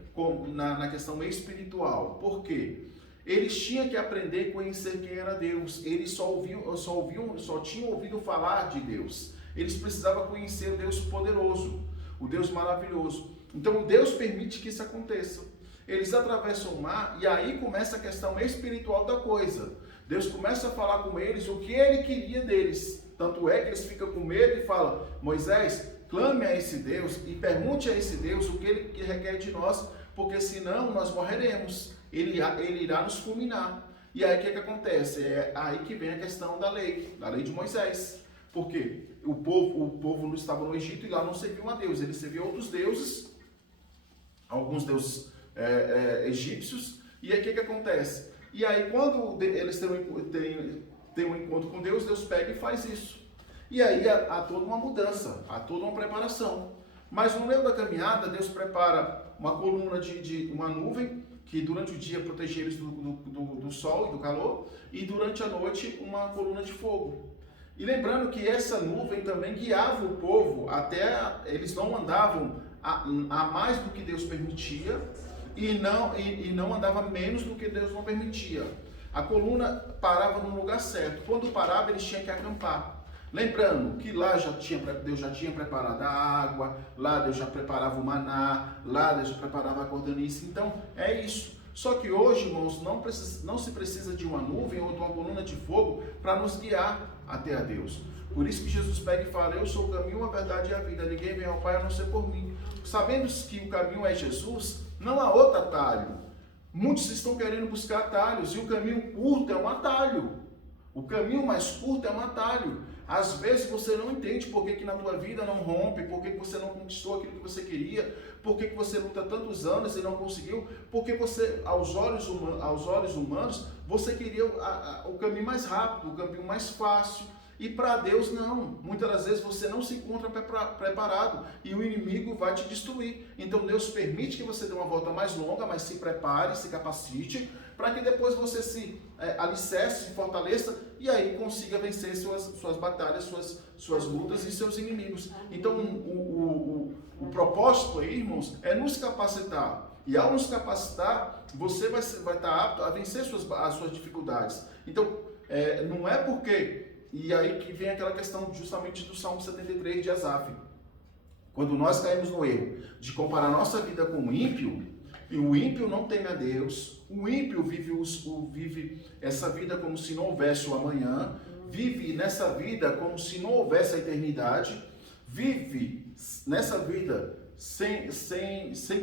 na questão espiritual. Por quê? Eles tinham que aprender a conhecer quem era Deus. Eles só tinham ouvido falar de Deus. Eles precisavam conhecer o Deus poderoso, o Deus maravilhoso. Então Deus permite que isso aconteça. Eles atravessam o mar e aí começa a questão espiritual da coisa. Deus começa a falar com eles o que Ele queria deles. Tanto é que eles ficam com medo e falam: Moisés, clame a esse Deus e pergunte a esse Deus o que Ele requer de nós, porque senão nós morreremos. Ele irá nos fulminar. E aí o que acontece? É aí que vem a questão da lei de Moisés. Por quê? O povo não estava no Egito e lá não serviam a Deus. Eles serviam outros deuses, alguns deuses egípcios. E aí o que acontece? E aí quando eles têm um encontro com Deus, Deus pega e faz isso. E aí há toda uma mudança, há toda uma preparação. Mas no meio da caminhada, Deus prepara uma coluna de uma nuvem, que durante o dia protegia eles do sol e do calor, e durante a noite uma coluna de fogo. E lembrando que essa nuvem também guiava o povo, até eles não andavam a mais do que Deus permitia, e não andava menos do que Deus não permitia. A coluna parava no lugar certo. Quando parava, eles tinham que acampar. Lembrando que lá Deus já tinha preparado a água, lá Deus já preparava o maná, lá Deus já preparava a cordonice. Então, é isso. Só que hoje, irmãos, não se precisa de uma nuvem ou de uma coluna de fogo para nos guiar até a Deus. Por isso que Jesus pega e fala: eu sou o caminho, a verdade e a vida. Ninguém vem ao Pai a não ser por mim. Sabendo que o caminho é Jesus, não há outro atalho. Muitos estão querendo buscar atalhos e o caminho curto é um atalho. O caminho mais curto é um atalho. Às vezes você não entende por que na tua vida não rompe, por que você não conquistou aquilo que você queria, por que você luta tantos anos e não conseguiu, porque você, aos olhos humanos, você queria o caminho mais rápido, o caminho mais fácil. E para Deus não. Muitas das vezes você não se encontra preparado e o inimigo vai te destruir. Então Deus permite que você dê uma volta mais longa, mas se prepare, se capacite, para que depois você se alicerce, se fortaleça e aí consiga vencer suas batalhas, suas lutas e seus inimigos. Então o propósito aí, irmãos, é nos capacitar. E ao nos capacitar, você vai estar apto a vencer as suas dificuldades. Então, não é porque... E aí que vem aquela questão justamente do Salmo 73 de Asaf. Quando nós caímos no erro de comparar nossa vida com o ímpio, e o ímpio não teme a Deus, o ímpio vive essa vida como se não houvesse o amanhã, vive nessa vida como se não houvesse a eternidade, vive nessa vida sem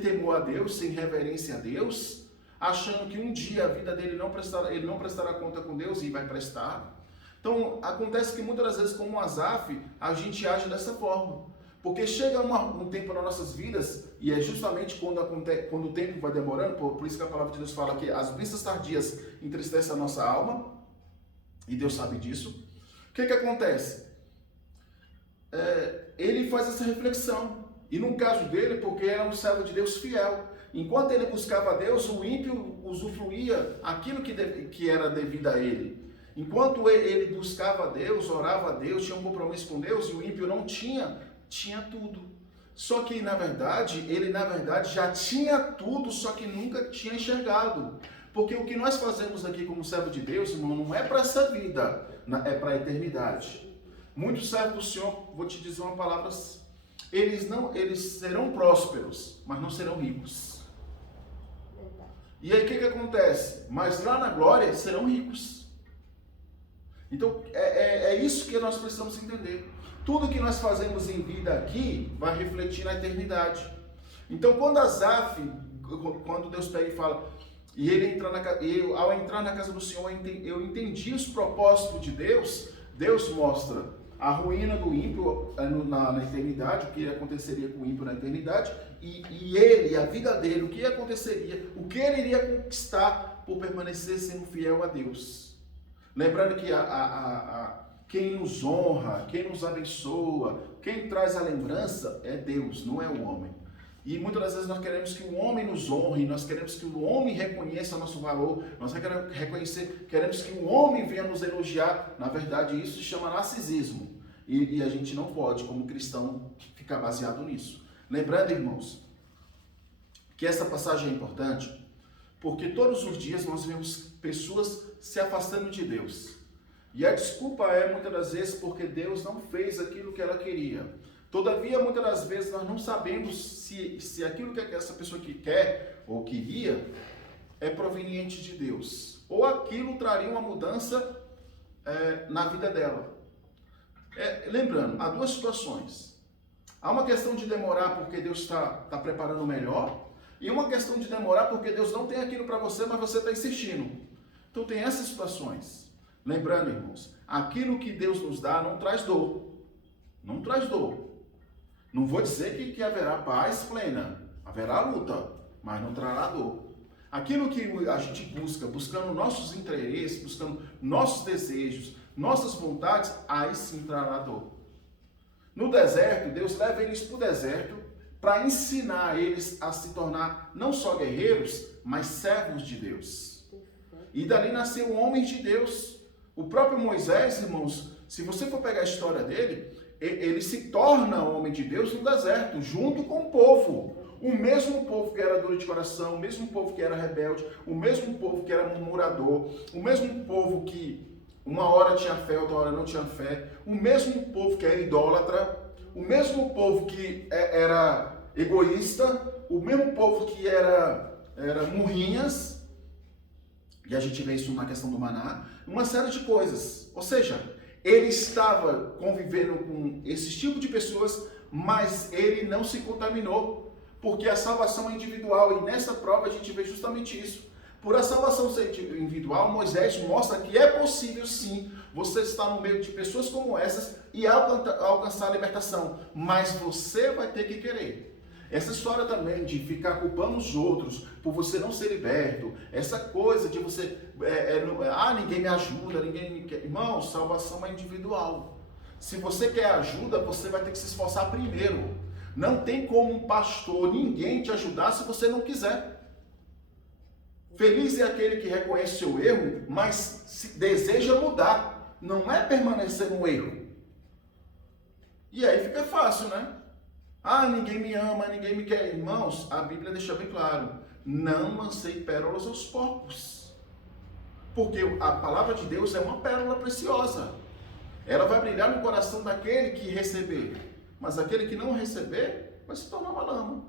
temor a Deus, sem reverência a Deus, achando que um dia a vida dele ele não prestará conta com Deus e vai prestar. Então, acontece que muitas das vezes, como Asaf, a gente age dessa forma. Porque chega um tempo nas nossas vidas, e é justamente quando o tempo vai demorando, por isso que a palavra de Deus fala que as bênçãos tardias entristecem a nossa alma, e Deus sabe disso. O que acontece? Ele faz essa reflexão, e no caso dele, porque era um servo de Deus fiel. Enquanto ele buscava a Deus, o ímpio usufruía aquilo que era devido a ele. Enquanto ele buscava a Deus, orava a Deus, tinha um compromisso com Deus, e o ímpio não tinha tudo. Só que, ele já tinha tudo, só que nunca tinha enxergado. Porque o que nós fazemos aqui como servo de Deus, irmão, não é para essa vida, é para a eternidade. Muitos servos do Senhor, vou te dizer uma palavra, eles serão prósperos, mas não serão ricos. E aí o que acontece? Mas lá na glória serão ricos. Então, é isso que nós precisamos entender. Tudo que nós fazemos em vida aqui vai refletir na eternidade. Então, quando Deus pega e fala, ao entrar na casa do Senhor, eu entendi os propósitos de Deus. Deus mostra a ruína do ímpio na eternidade, o que aconteceria com o ímpio na eternidade, e a vida dele, o que aconteceria, o que ele iria conquistar por permanecer sendo fiel a Deus. Lembrando que quem nos honra, quem nos abençoa, quem traz a lembrança é Deus, não é o homem. E muitas das vezes nós queremos que o homem nos honre, nós queremos que o homem reconheça nosso valor, nós queremos que o homem venha nos elogiar. Na verdade, isso se chama narcisismo. E a gente não pode, como cristão, ficar baseado nisso. Lembrando, irmãos, que essa passagem é importante, porque todos os dias nós vemos pessoas se afastando de Deus. E a desculpa é, muitas das vezes, porque Deus não fez aquilo que ela queria. Todavia, muitas das vezes, nós não sabemos se aquilo que essa pessoa que quer ou queria é proveniente de Deus. Ou aquilo traria uma mudança na vida dela. Lembrando, há duas situações. Há uma questão de demorar porque Deus está preparando o melhor. E uma questão de demorar porque Deus não tem aquilo para você, mas você está insistindo. Então tem essas situações. Lembrando, irmãos, aquilo que Deus nos dá não traz dor. Não traz dor. Não vou dizer que haverá paz plena. Haverá luta, mas não trará dor. Aquilo que a gente buscando nossos interesses, buscando nossos desejos, nossas vontades, aí sim trará dor. No deserto, Deus leva eles para o deserto para ensinar eles a se tornar não só guerreiros, mas servos de Deus. E dali nasceu homens de Deus. O próprio Moisés, irmãos, se você for pegar a história dele, ele se torna homem de Deus no deserto, junto com o povo. O mesmo povo que era duro de coração, o mesmo povo que era rebelde, o mesmo povo que era murmurador, o mesmo povo que uma hora tinha fé, outra hora não tinha fé, o mesmo povo que era idólatra, o mesmo povo que era egoísta, o mesmo povo que era murrinhas, e a gente vê isso na questão do maná, uma série de coisas. Ou seja, ele estava convivendo com esse tipo de pessoas, mas ele não se contaminou, porque a salvação é individual, e nessa prova a gente vê justamente isso. Por a salvação ser individual, Moisés mostra que é possível sim você estar no meio de pessoas como essas e alcançar a libertação, mas você vai ter que querer. Essa história também de ficar culpando os outros por você não ser liberto, essa coisa de você, ninguém me ajuda, ninguém me quer. Irmão, salvação é individual. Se você quer ajuda, você vai ter que se esforçar primeiro. Não tem como um pastor, ninguém te ajudar se você não quiser. Feliz é aquele que reconhece seu erro, mas deseja mudar. Não é permanecer no erro. E aí fica fácil, né? Ninguém me ama, ninguém me quer. Irmãos, a Bíblia deixa bem claro. não lancei pérolas aos porcos. Porque a palavra de Deus é uma pérola preciosa. Ela vai brilhar no coração daquele que receber. Mas aquele que não receber, vai se tornar uma lama.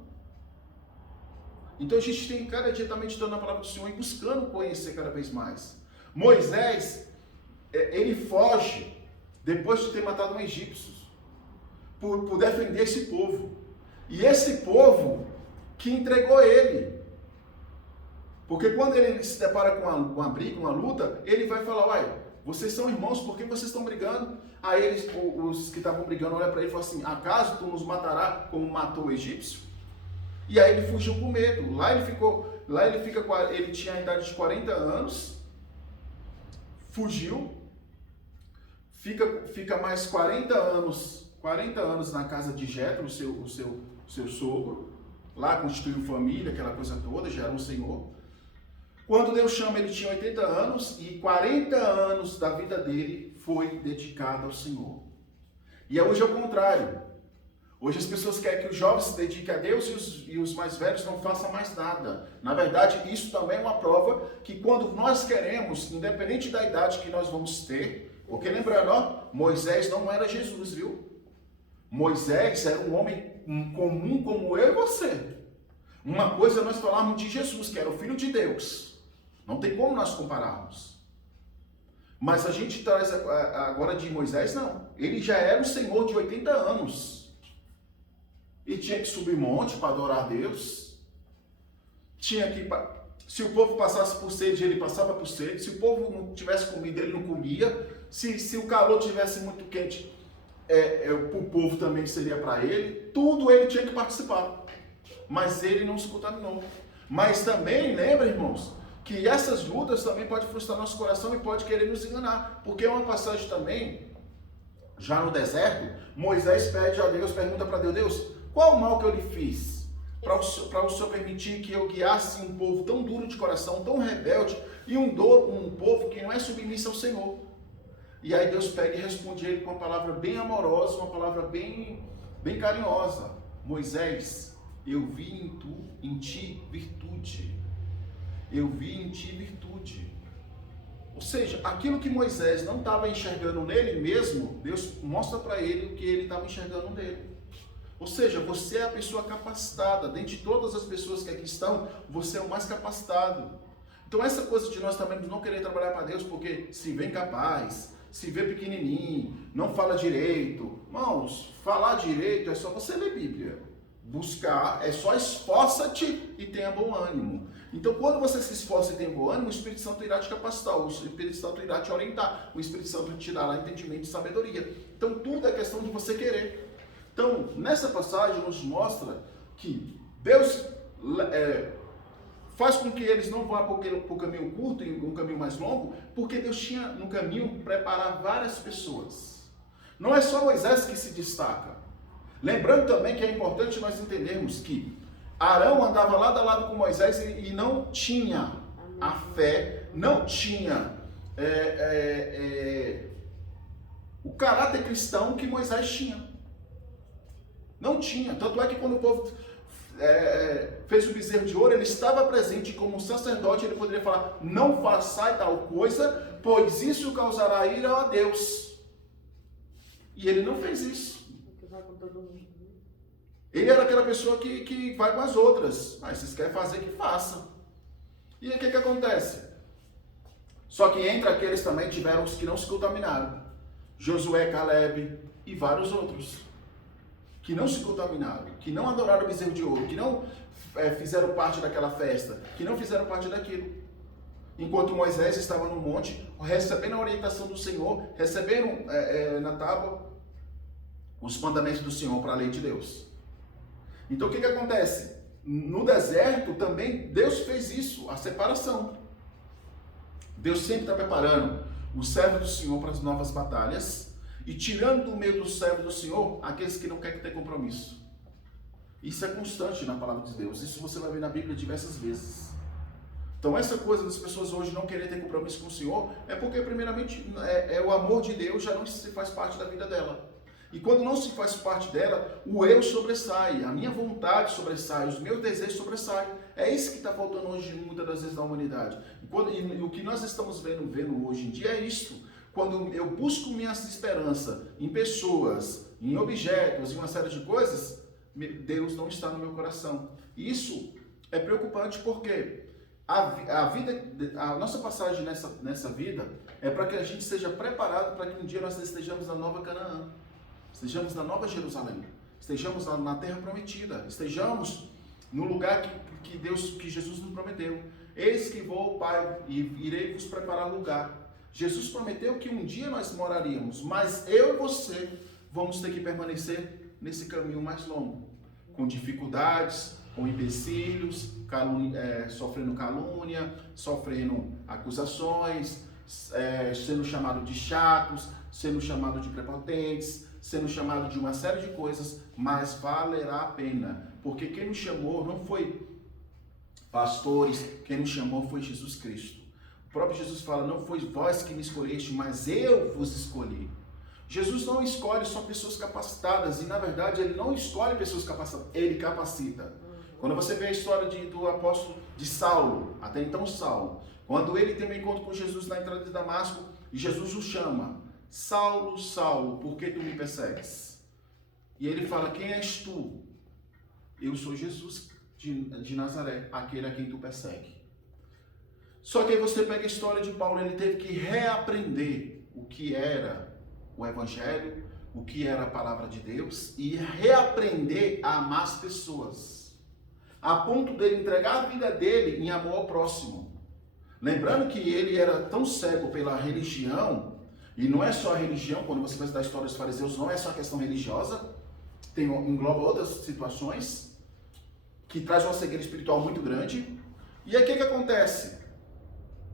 Então a gente tem cada dia estar meditando na palavra do Senhor e buscando conhecer cada vez mais. Moisés, ele foge depois de ter matado um egípcio, por defender esse povo. E esse povo que entregou ele. Porque quando ele se depara com uma briga, uma luta, ele vai falar, uai, vocês são irmãos, por que vocês estão brigando? Aí eles, os que estavam brigando olham para ele e falam assim, acaso tu nos matará como matou o egípcio? E aí ele fugiu com medo. Ele tinha a idade de 40 anos, fugiu, fica mais 40 anos na casa de Jetro, o seu sogro, lá constituiu família, aquela coisa toda, já era um senhor. Quando Deus chama, ele tinha 80 anos e 40 anos da vida dele foi dedicado ao Senhor. E hoje é o contrário. Hoje as pessoas querem que os jovens se dediquem a Deus e os mais velhos não façam mais nada. Na verdade, isso também é uma prova que quando nós queremos, independente da idade que nós vamos ter, porque lembrando, Moisés não era Jesus, viu? Moisés era um homem comum como eu e você. Uma coisa é nós falarmos de Jesus, que era o Filho de Deus. Não tem como nós compararmos. Mas a gente traz agora de Moisés, não. Ele já era um senhor de 80 anos. E tinha que subir monte para adorar a Deus. Se o povo passasse por sede, ele passava por sede. Se o povo não tivesse comida, ele não comia. Se o calor tivesse muito quente, o povo também seria para ele. Tudo ele tinha que participar. Mas ele não se contaminou. Mas também, lembra, irmãos, que essas lutas também podem frustrar nosso coração e pode querer nos enganar. Porque é uma passagem também, já no deserto, Moisés pede a Deus, pergunta para Deus, qual o mal que eu lhe fiz? Para o Senhor permitir que eu guiasse um povo tão duro de coração, tão rebelde, e um povo que não é submisso ao Senhor. E aí Deus pega e responde ele com uma palavra bem amorosa, uma palavra bem carinhosa. Moisés, eu vi em ti virtude. Eu vi em ti virtude. Ou seja, aquilo que Moisés não estava enxergando nele mesmo, Deus mostra para ele o que ele estava enxergando nele. Ou seja, você é a pessoa capacitada. Dentre todas as pessoas que aqui estão, você é o mais capacitado. Então essa coisa de nós também não querer trabalhar para Deus porque se vê incapaz, se vê pequenininho, não fala direito. Irmãos, falar direito é só você ler Bíblia. Buscar é só esforça-te e tenha bom ânimo. Então, quando você se esforça e tem bom ânimo, o Espírito Santo irá te capacitar, o Espírito Santo irá te orientar, o Espírito Santo te dará entendimento e sabedoria. Então, tudo é questão de você querer. Então, nessa passagem nos mostra que Deus faz com que eles não vá para o caminho curto e um caminho mais longo, porque Deus tinha no caminho preparar várias pessoas. Não é só Moisés que se destaca. Lembrando também que é importante nós entendermos que Arão andava lado a lado com Moisés e não tinha a fé, não tinha o caráter cristão que Moisés tinha. Não tinha. Tanto é que quando o povo fez o bezerro de ouro, ele estava presente como sacerdote, ele poderia falar, não façai tal coisa, pois isso causará ira a Deus. E ele não fez isso. Ele era aquela pessoa que vai com as outras. Mas vocês querem fazer, que faça. E aí o que acontece? Só que entre aqueles também tiveram os que não se contaminaram. Josué, Caleb e vários outros. Que não se contaminaram. Que não adoraram o bezerro de ouro. Que não fizeram parte daquela festa. Que não fizeram parte daquilo. Enquanto Moisés estava no monte, recebendo a orientação do Senhor, recebendo na tábua os mandamentos do Senhor para a lei de Deus. Então o que acontece? No deserto também Deus fez isso, a separação. Deus sempre está preparando o servo do Senhor para as novas batalhas e tirando do meio do servo do Senhor aqueles que não querem ter compromisso. Isso é constante na palavra de Deus. Isso você vai ver na Bíblia diversas vezes. Então essa coisa das pessoas hoje não querer ter compromisso com o Senhor é porque primeiramente o amor de Deus já não se faz parte da vida dela. E quando não se faz parte dela, o eu sobressai, a minha vontade sobressai, os meus desejos sobressaem. É isso que está faltando hoje, muitas das vezes, na humanidade. E o que nós estamos vendo hoje em dia é isso. Quando eu busco minha esperança em pessoas, em objetos, em uma série de coisas, Deus não está no meu coração. E isso é preocupante porque a nossa passagem nessa vida é para que a gente seja preparado para que um dia nós estejamos na nova Canaã, estejamos na nova Jerusalém, estejamos na terra prometida, estejamos no lugar que Jesus nos prometeu. Eis que vou, Pai, e irei vos preparar lugar. Jesus prometeu que um dia nós moraríamos, mas eu e você vamos ter que permanecer nesse caminho mais longo, com dificuldades, com empecilhos, sofrendo calúnia, sofrendo acusações, sendo chamado de chatos, sendo chamado de prepotentes, sendo chamado de uma série de coisas, mas valerá a pena, porque quem nos chamou não foi pastores, quem nos chamou foi Jesus Cristo. O próprio Jesus fala, não foi vós que me escolheste, mas eu vos escolhi. Jesus não escolhe só pessoas capacitadas, e na verdade ele não escolhe pessoas capacitadas, ele capacita. Quando você vê a história do apóstolo de Saulo, até então Saulo, quando ele tem um encontro com Jesus na entrada de Damasco, e Jesus o chama, Saulo, Saulo, por que tu me persegues? E ele fala, quem és tu? Eu sou Jesus de Nazaré, aquele a quem tu persegue. Só que aí você pega a história de Paulo, ele teve que reaprender o que era o Evangelho, o que era a palavra de Deus, e reaprender a amar as pessoas, a ponto dele entregar a vida dele em amor ao próximo. Lembrando que ele era tão cego pela religião, e não é só a religião, quando você vai estudar a história dos fariseus, não é só a questão religiosa, engloba outras situações, que traz uma cegueira espiritual muito grande. E aí o que acontece?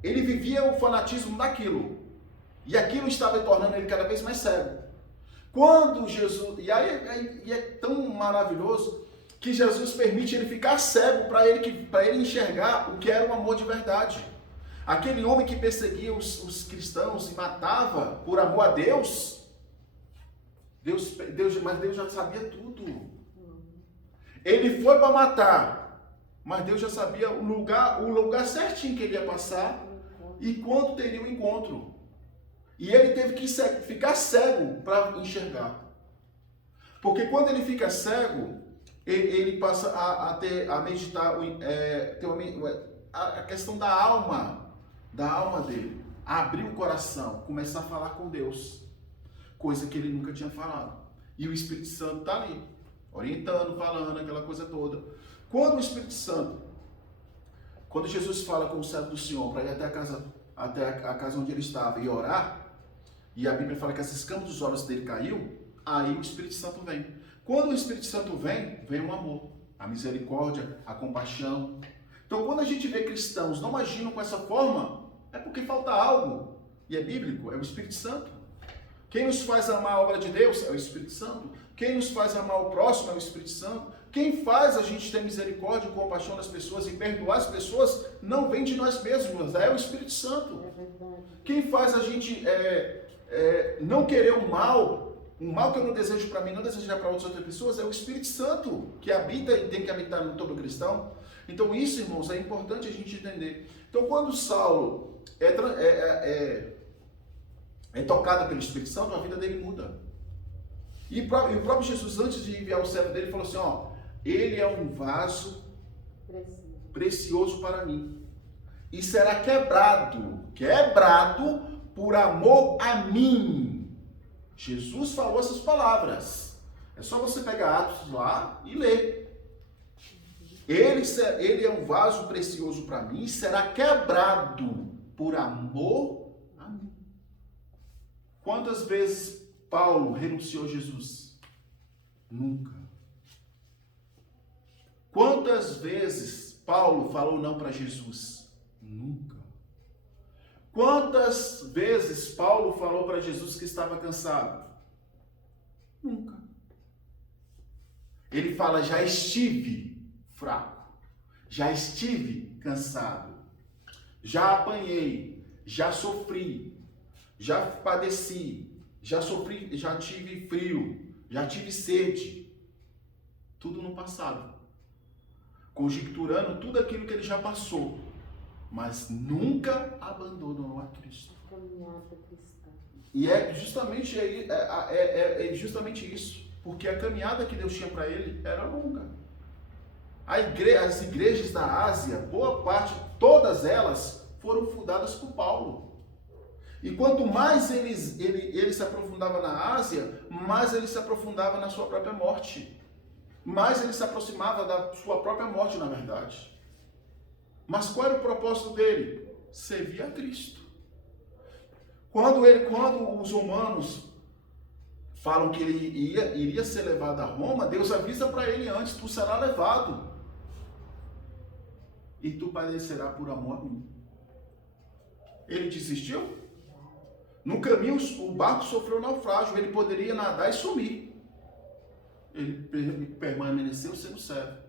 Ele vivia o fanatismo daquilo, e aquilo estava tornando ele cada vez mais cego. Quando Jesus, e é tão maravilhoso, que Jesus permite ele ficar cego para ele enxergar o que era o amor de verdade. Aquele homem que perseguia os cristãos e matava por amor a Deus, mas Deus já sabia tudo. Ele foi para matar, mas Deus já sabia o lugar certinho que ele ia passar e quando teria o encontro. E ele teve que ficar cego para enxergar. Porque quando ele fica cego, ele passa a meditar, a questão da alma dele, abrir o coração, começar a falar com Deus, coisa que ele nunca tinha falado. E o Espírito Santo está ali, orientando, falando, aquela coisa toda. Quando o Espírito Santo, quando Jesus fala com o servo do Senhor para ir até a casa onde ele estava e orar, e a Bíblia fala que as escamas dos olhos dele caiu, aí o Espírito Santo vem. Quando o Espírito Santo vem o amor, a misericórdia, a compaixão. Então, quando a gente vê cristãos não agindo com essa forma, é porque falta algo. E é bíblico, é o Espírito Santo. Quem nos faz amar a obra de Deus é o Espírito Santo. Quem nos faz amar o próximo é o Espírito Santo. Quem faz a gente ter misericórdia e compaixão das pessoas e perdoar as pessoas não vem de nós mesmos, é o Espírito Santo. Quem faz a gente não querer o mal que eu não desejo para mim, não desejar para outras pessoas, é o Espírito Santo que habita e tem que habitar no todo cristão. Então isso, irmãos, é importante a gente entender. Então quando Saulo é tocado pelo Espírito Santo, a vida dele muda. E o próprio Jesus, antes de enviar o servo dele, falou assim, ele é um vaso precioso para mim. E será quebrado por amor a mim. Jesus falou essas palavras. É só você pegar Atos lá e ler. Ele é um vaso precioso para mim e será quebrado por amor a mim. Quantas vezes Paulo renunciou a Jesus? Nunca. Quantas vezes Paulo falou não para Jesus? Nunca. Quantas vezes Paulo falou para Jesus que estava cansado? Nunca. Ele fala, já estive fraco, já estive cansado, já apanhei, já sofri, já padeci, já sofri, já tive frio, já tive sede. Tudo no passado. conjecturando tudo aquilo que ele já passou, mas nunca abandonou a Cristo. Caminhada cristã. E é justamente isso, porque a caminhada que Deus tinha para ele era longa. As igrejas da Ásia, boa parte, todas elas foram fundadas por Paulo. E quanto mais ele se aprofundava na Ásia, mais ele se aprofundava na sua própria morte. Mais ele se aproximava da sua própria morte, na verdade. Mas qual era o propósito dele? Servir a Cristo. Quando os romanos falam que ele iria ser levado a Roma, Deus avisa para ele antes: tu será levado e tu padecerás por amor a mim. Ele desistiu? No caminho o barco sofreu naufrágio, ele poderia nadar e sumir. Ele permaneceu sendo servo.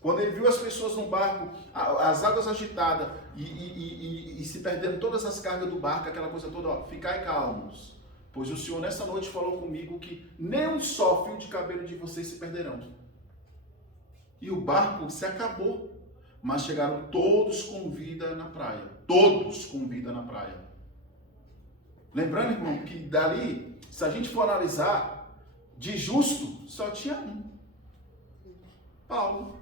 Quando ele viu as pessoas no barco, as águas agitadas e se perdendo todas as cargas do barco, aquela coisa toda, ó, ficai calmos, pois o Senhor nessa noite falou comigo que nem um só fio de cabelo de vocês se perderão. E o barco se acabou, mas chegaram todos com vida na praia. Todos com vida na praia. Lembrando, irmão, que dali, se a gente for analisar, de justo, só tinha um: Paulo.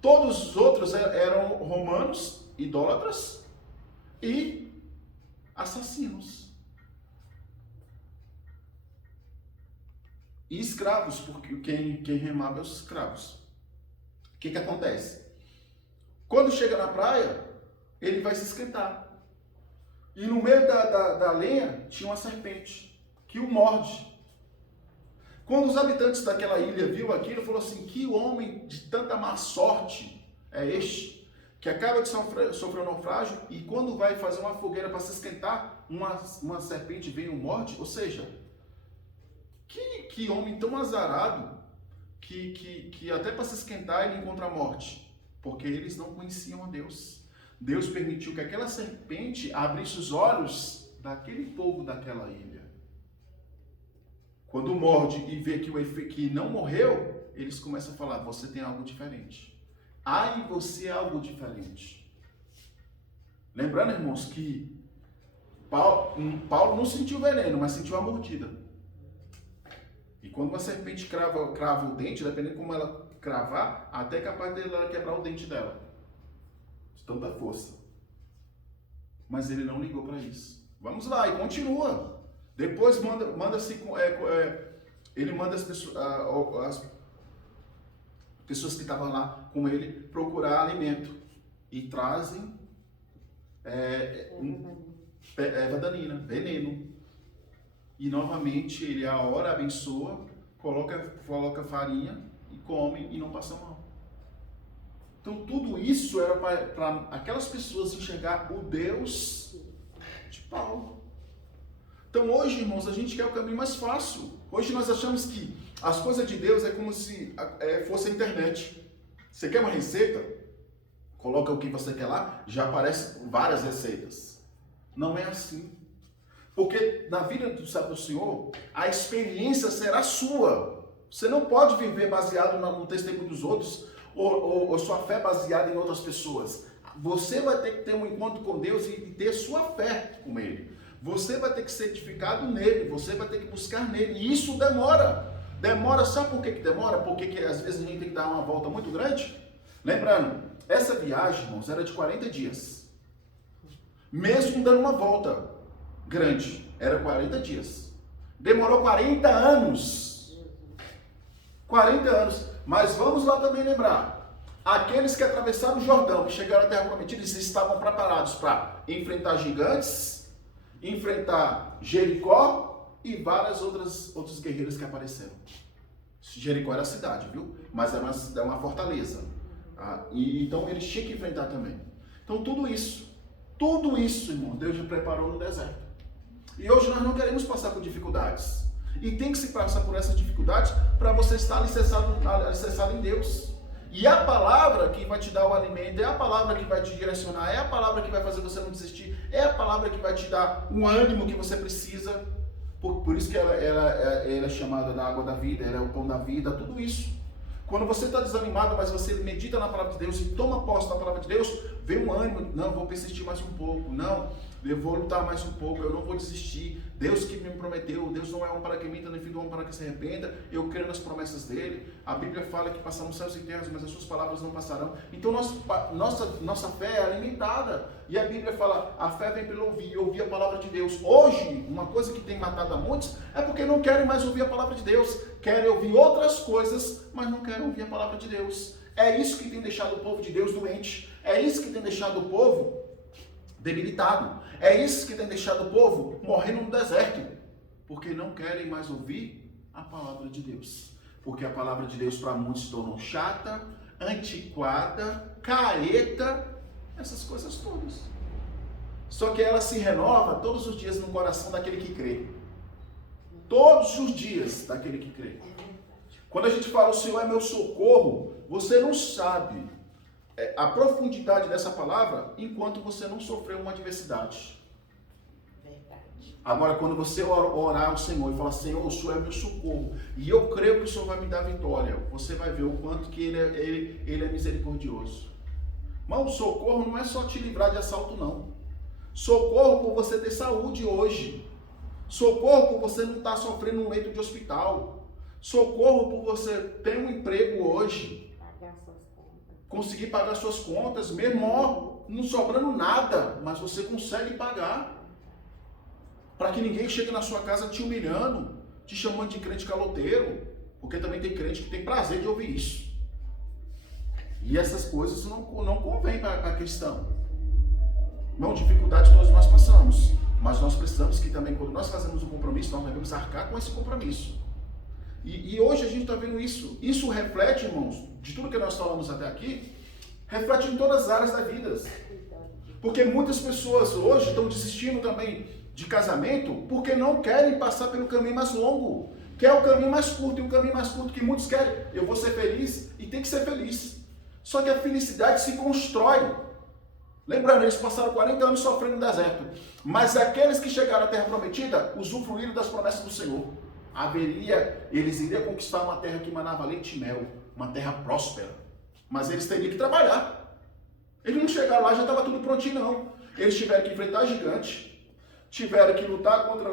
Todos os outros eram romanos, idólatras e assassinos. E escravos, porque quem remava é os escravos. O que acontece? Quando chega na praia, ele vai se esquentar. E no meio da lenha tinha uma serpente que o morde. Quando os habitantes daquela ilha viu aquilo, falou assim: que homem de tanta má sorte é este, que acaba de sofrer um naufrágio e quando vai fazer uma fogueira para se esquentar, uma serpente vem e o morde? Ou seja, que homem tão azarado que até para se esquentar ele encontra a morte, porque eles não conheciam a Deus. Deus permitiu que aquela serpente abrisse os olhos daquele povo daquela ilha. Quando morde e vê que não morreu, eles começam a falar: você tem algo diferente. Ai, você é algo diferente. Lembrando, irmãos, que Paulo não sentiu veneno, mas sentiu a mordida. E quando uma serpente crava o dente, dependendo de como ela cravar, até é capaz dela quebrar o dente dela. De tanta força. Mas ele não ligou para isso. Vamos lá, e continua. Depois ele manda as pessoas que estavam lá com ele procurar alimento. E trazem erva daninha, veneno. E novamente ele a hora abençoa, coloca farinha e come e não passa mal. Então tudo isso era para aquelas pessoas enxergar o Deus de Paulo. Então hoje, irmãos, a gente quer o caminho mais fácil. Hoje nós achamos que as coisas de Deus é como se fosse a internet. Você quer uma receita? Coloca o que você quer lá, já aparecem várias receitas. Não é assim. Porque na vida do Senhor, a experiência será sua. Você não pode viver baseado no testemunho dos outros ou sua fé baseada em outras pessoas. Você vai ter que ter um encontro com Deus e ter sua fé com Ele. Você vai ter que ser edificado nele, você vai ter que buscar nele. E isso demora. Demora, sabe por que demora? Porque às vezes a gente tem que dar uma volta muito grande. Lembrando, essa viagem, irmãos, era de 40 dias. Mesmo dando uma volta grande, era 40 dias. Demorou 40 anos. 40 anos. Mas vamos lá também lembrar. Aqueles que atravessaram o Jordão, que chegaram à Terra Prometida, eles estavam preparados para enfrentar gigantes, enfrentar Jericó e várias outros guerreiros que apareceram. Jericó era a cidade, viu? Mas era uma fortaleza. Então eles tinham que enfrentar também. Então tudo isso, irmão, Deus já preparou no deserto. E hoje nós não queremos passar por dificuldades. E tem que se passar por essas dificuldades para você estar alicerçado em Deus. E a palavra que vai te dar o alimento, é a palavra que vai te direcionar, é a palavra que vai fazer você não desistir, é a palavra que vai te dar o ânimo que você precisa. Por isso que ela é chamada da água da vida, ela é o pão da vida, tudo isso. Quando você está desanimado, mas você medita na palavra de Deus e toma posse da palavra de Deus, vem um ânimo. Não, vou persistir mais um pouco. Não, eu vou lutar mais um pouco. Eu não vou desistir. Deus que me prometeu, Deus não é um para que minta, nem filho do homem para que se arrependa. Eu creio nas promessas dele. A Bíblia fala que passamos céus e terras, mas as suas palavras não passarão. Então nossa fé é alimentada. E a Bíblia fala, a fé vem pelo ouvir, e ouvir a palavra de Deus. Hoje, uma coisa que tem matado a muitos é porque não querem mais ouvir a palavra de Deus. Querem ouvir outras coisas, mas não querem ouvir a palavra de Deus. É isso que tem deixado o povo de Deus doente. É isso que tem deixado o povo debilitado. É isso que tem deixado o povo morrendo no deserto. Porque não querem mais ouvir a palavra de Deus. Porque a palavra de Deus para muitos se tornou chata, antiquada, careta, essas coisas todas. Só que ela se renova todos os dias no coração daquele que crê. Todos os dias daquele que crê. Quando a gente fala, o Senhor é meu socorro, você não sabe a profundidade dessa palavra enquanto você não sofreu uma adversidade. Verdade. Agora, quando você orar ao Senhor e falar, Senhor, o Senhor é meu socorro, e eu creio que o Senhor vai me dar vitória, você vai ver o quanto que Ele é misericordioso. Mas o socorro não é só te livrar de assalto, não. Socorro por você ter saúde hoje. Socorro por você não estar sofrendo um leito de hospital. Socorro por você ter um emprego hoje. Conseguir pagar suas contas, mesmo não sobrando nada, mas você consegue pagar. Para que ninguém chegue na sua casa te humilhando, te chamando de crente caloteiro, porque também tem crente que tem prazer de ouvir isso. E essas coisas não convêm para a cristão. Não, dificuldades todos nós passamos, mas nós precisamos que também, quando nós fazemos um compromisso, nós devemos arcar com esse compromisso. E hoje a gente está vendo isso. Isso reflete, irmãos, de tudo que nós falamos até aqui, reflete em todas as áreas da vida. Porque muitas pessoas hoje estão desistindo também de casamento porque não querem passar pelo caminho mais longo. Quer o caminho mais curto, e o caminho mais curto que muitos querem. Eu vou ser feliz e tem que ser feliz. Só que a felicidade se constrói. Lembrando, eles passaram 40 anos sofrendo no deserto. Mas aqueles que chegaram à terra prometida usufruíram das promessas do Senhor. Eles iriam conquistar uma terra que manava leite e mel, uma terra próspera. Mas eles teriam que trabalhar. Eles não chegaram lá, já estava tudo prontinho, não. Eles tiveram que enfrentar gigantes, tiveram que lutar contra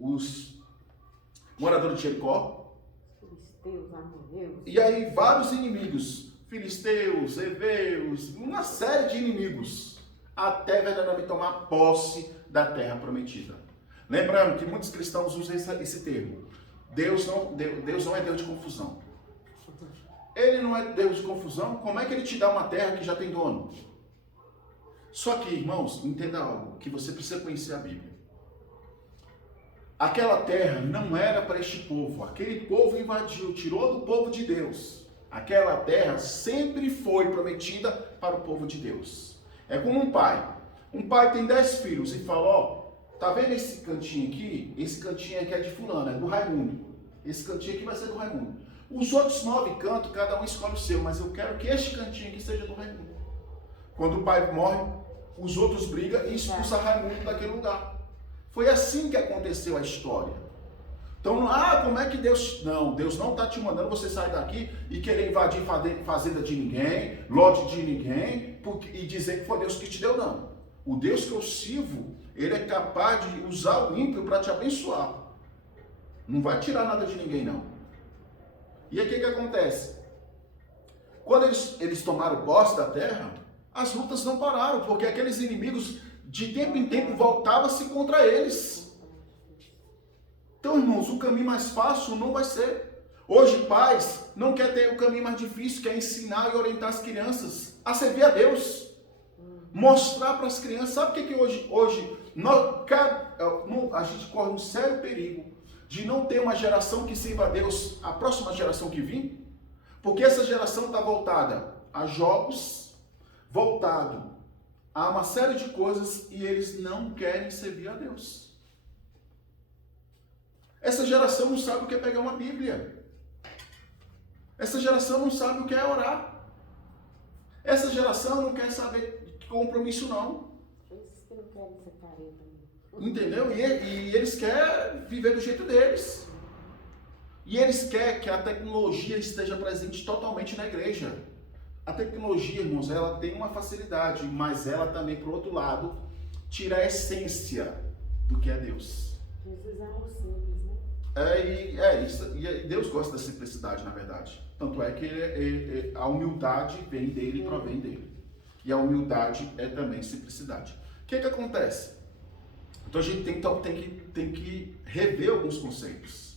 os moradores de Jericó. Filisteus, amorreus. E aí vários inimigos, filisteus, heveus, uma série de inimigos, até verdadeiramente tomar posse da terra prometida. Lembrando que muitos cristãos usam esse termo. Deus não é Deus de confusão. Ele não é Deus de confusão. Como é que ele te dá uma terra que já tem dono? Só que, irmãos, entenda algo, que você precisa conhecer a Bíblia. Aquela terra não era para este povo. Aquele povo invadiu, tirou do povo de Deus. Aquela terra sempre foi prometida para o povo de Deus. É como um pai. Um pai tem 10 filhos e fala, ó, tá vendo esse cantinho aqui? Esse cantinho aqui é de fulano, é do Raimundo. Esse cantinho aqui vai ser do Raimundo. Os outros 9 cantos, cada um escolhe o seu, mas eu quero que este cantinho aqui seja do Raimundo. Quando o pai morre, os outros brigam e expulsam Raimundo daquele lugar. Foi assim que aconteceu a história. Então, como é que Deus... Não, Deus não está te mandando você sair daqui e querer invadir fazenda de ninguém, lote de ninguém, e dizer que foi Deus que te deu, não. O Deus que eu sirvo, ele é capaz de usar o ímpio para te abençoar. Não vai tirar nada de ninguém, não. E aí o que acontece? Quando eles tomaram posse da terra, as lutas não pararam, porque aqueles inimigos, de tempo em tempo, voltavam-se contra eles. Então, irmãos, o caminho mais fácil não vai ser. Hoje, pais não quer ter o caminho mais difícil, quer ensinar e orientar as crianças a servir a Deus. Mostrar para as crianças. Sabe o que hoje a gente corre um sério perigo de não ter uma geração que sirva a Deus, a próxima geração que vir? Porque essa geração está voltada a jogos, voltado a uma série de coisas e eles não querem servir a Deus. Essa geração não sabe o que é pegar uma Bíblia. Essa geração não sabe o que é orar. Essa geração não quer saber de compromisso, não. Esses que não querem ser careta. Entendeu? E eles querem viver do jeito deles. E eles querem que a tecnologia esteja presente totalmente na igreja. A tecnologia, irmãos, ela tem uma facilidade, mas ela também, por outro lado, tira a essência do que é Deus. Jesus ama os simples, né? E Deus gosta da simplicidade, na verdade. Tanto é que a humildade vem dele e provém dele. E a humildade é também simplicidade. O que acontece? Então a gente tem que rever alguns conceitos.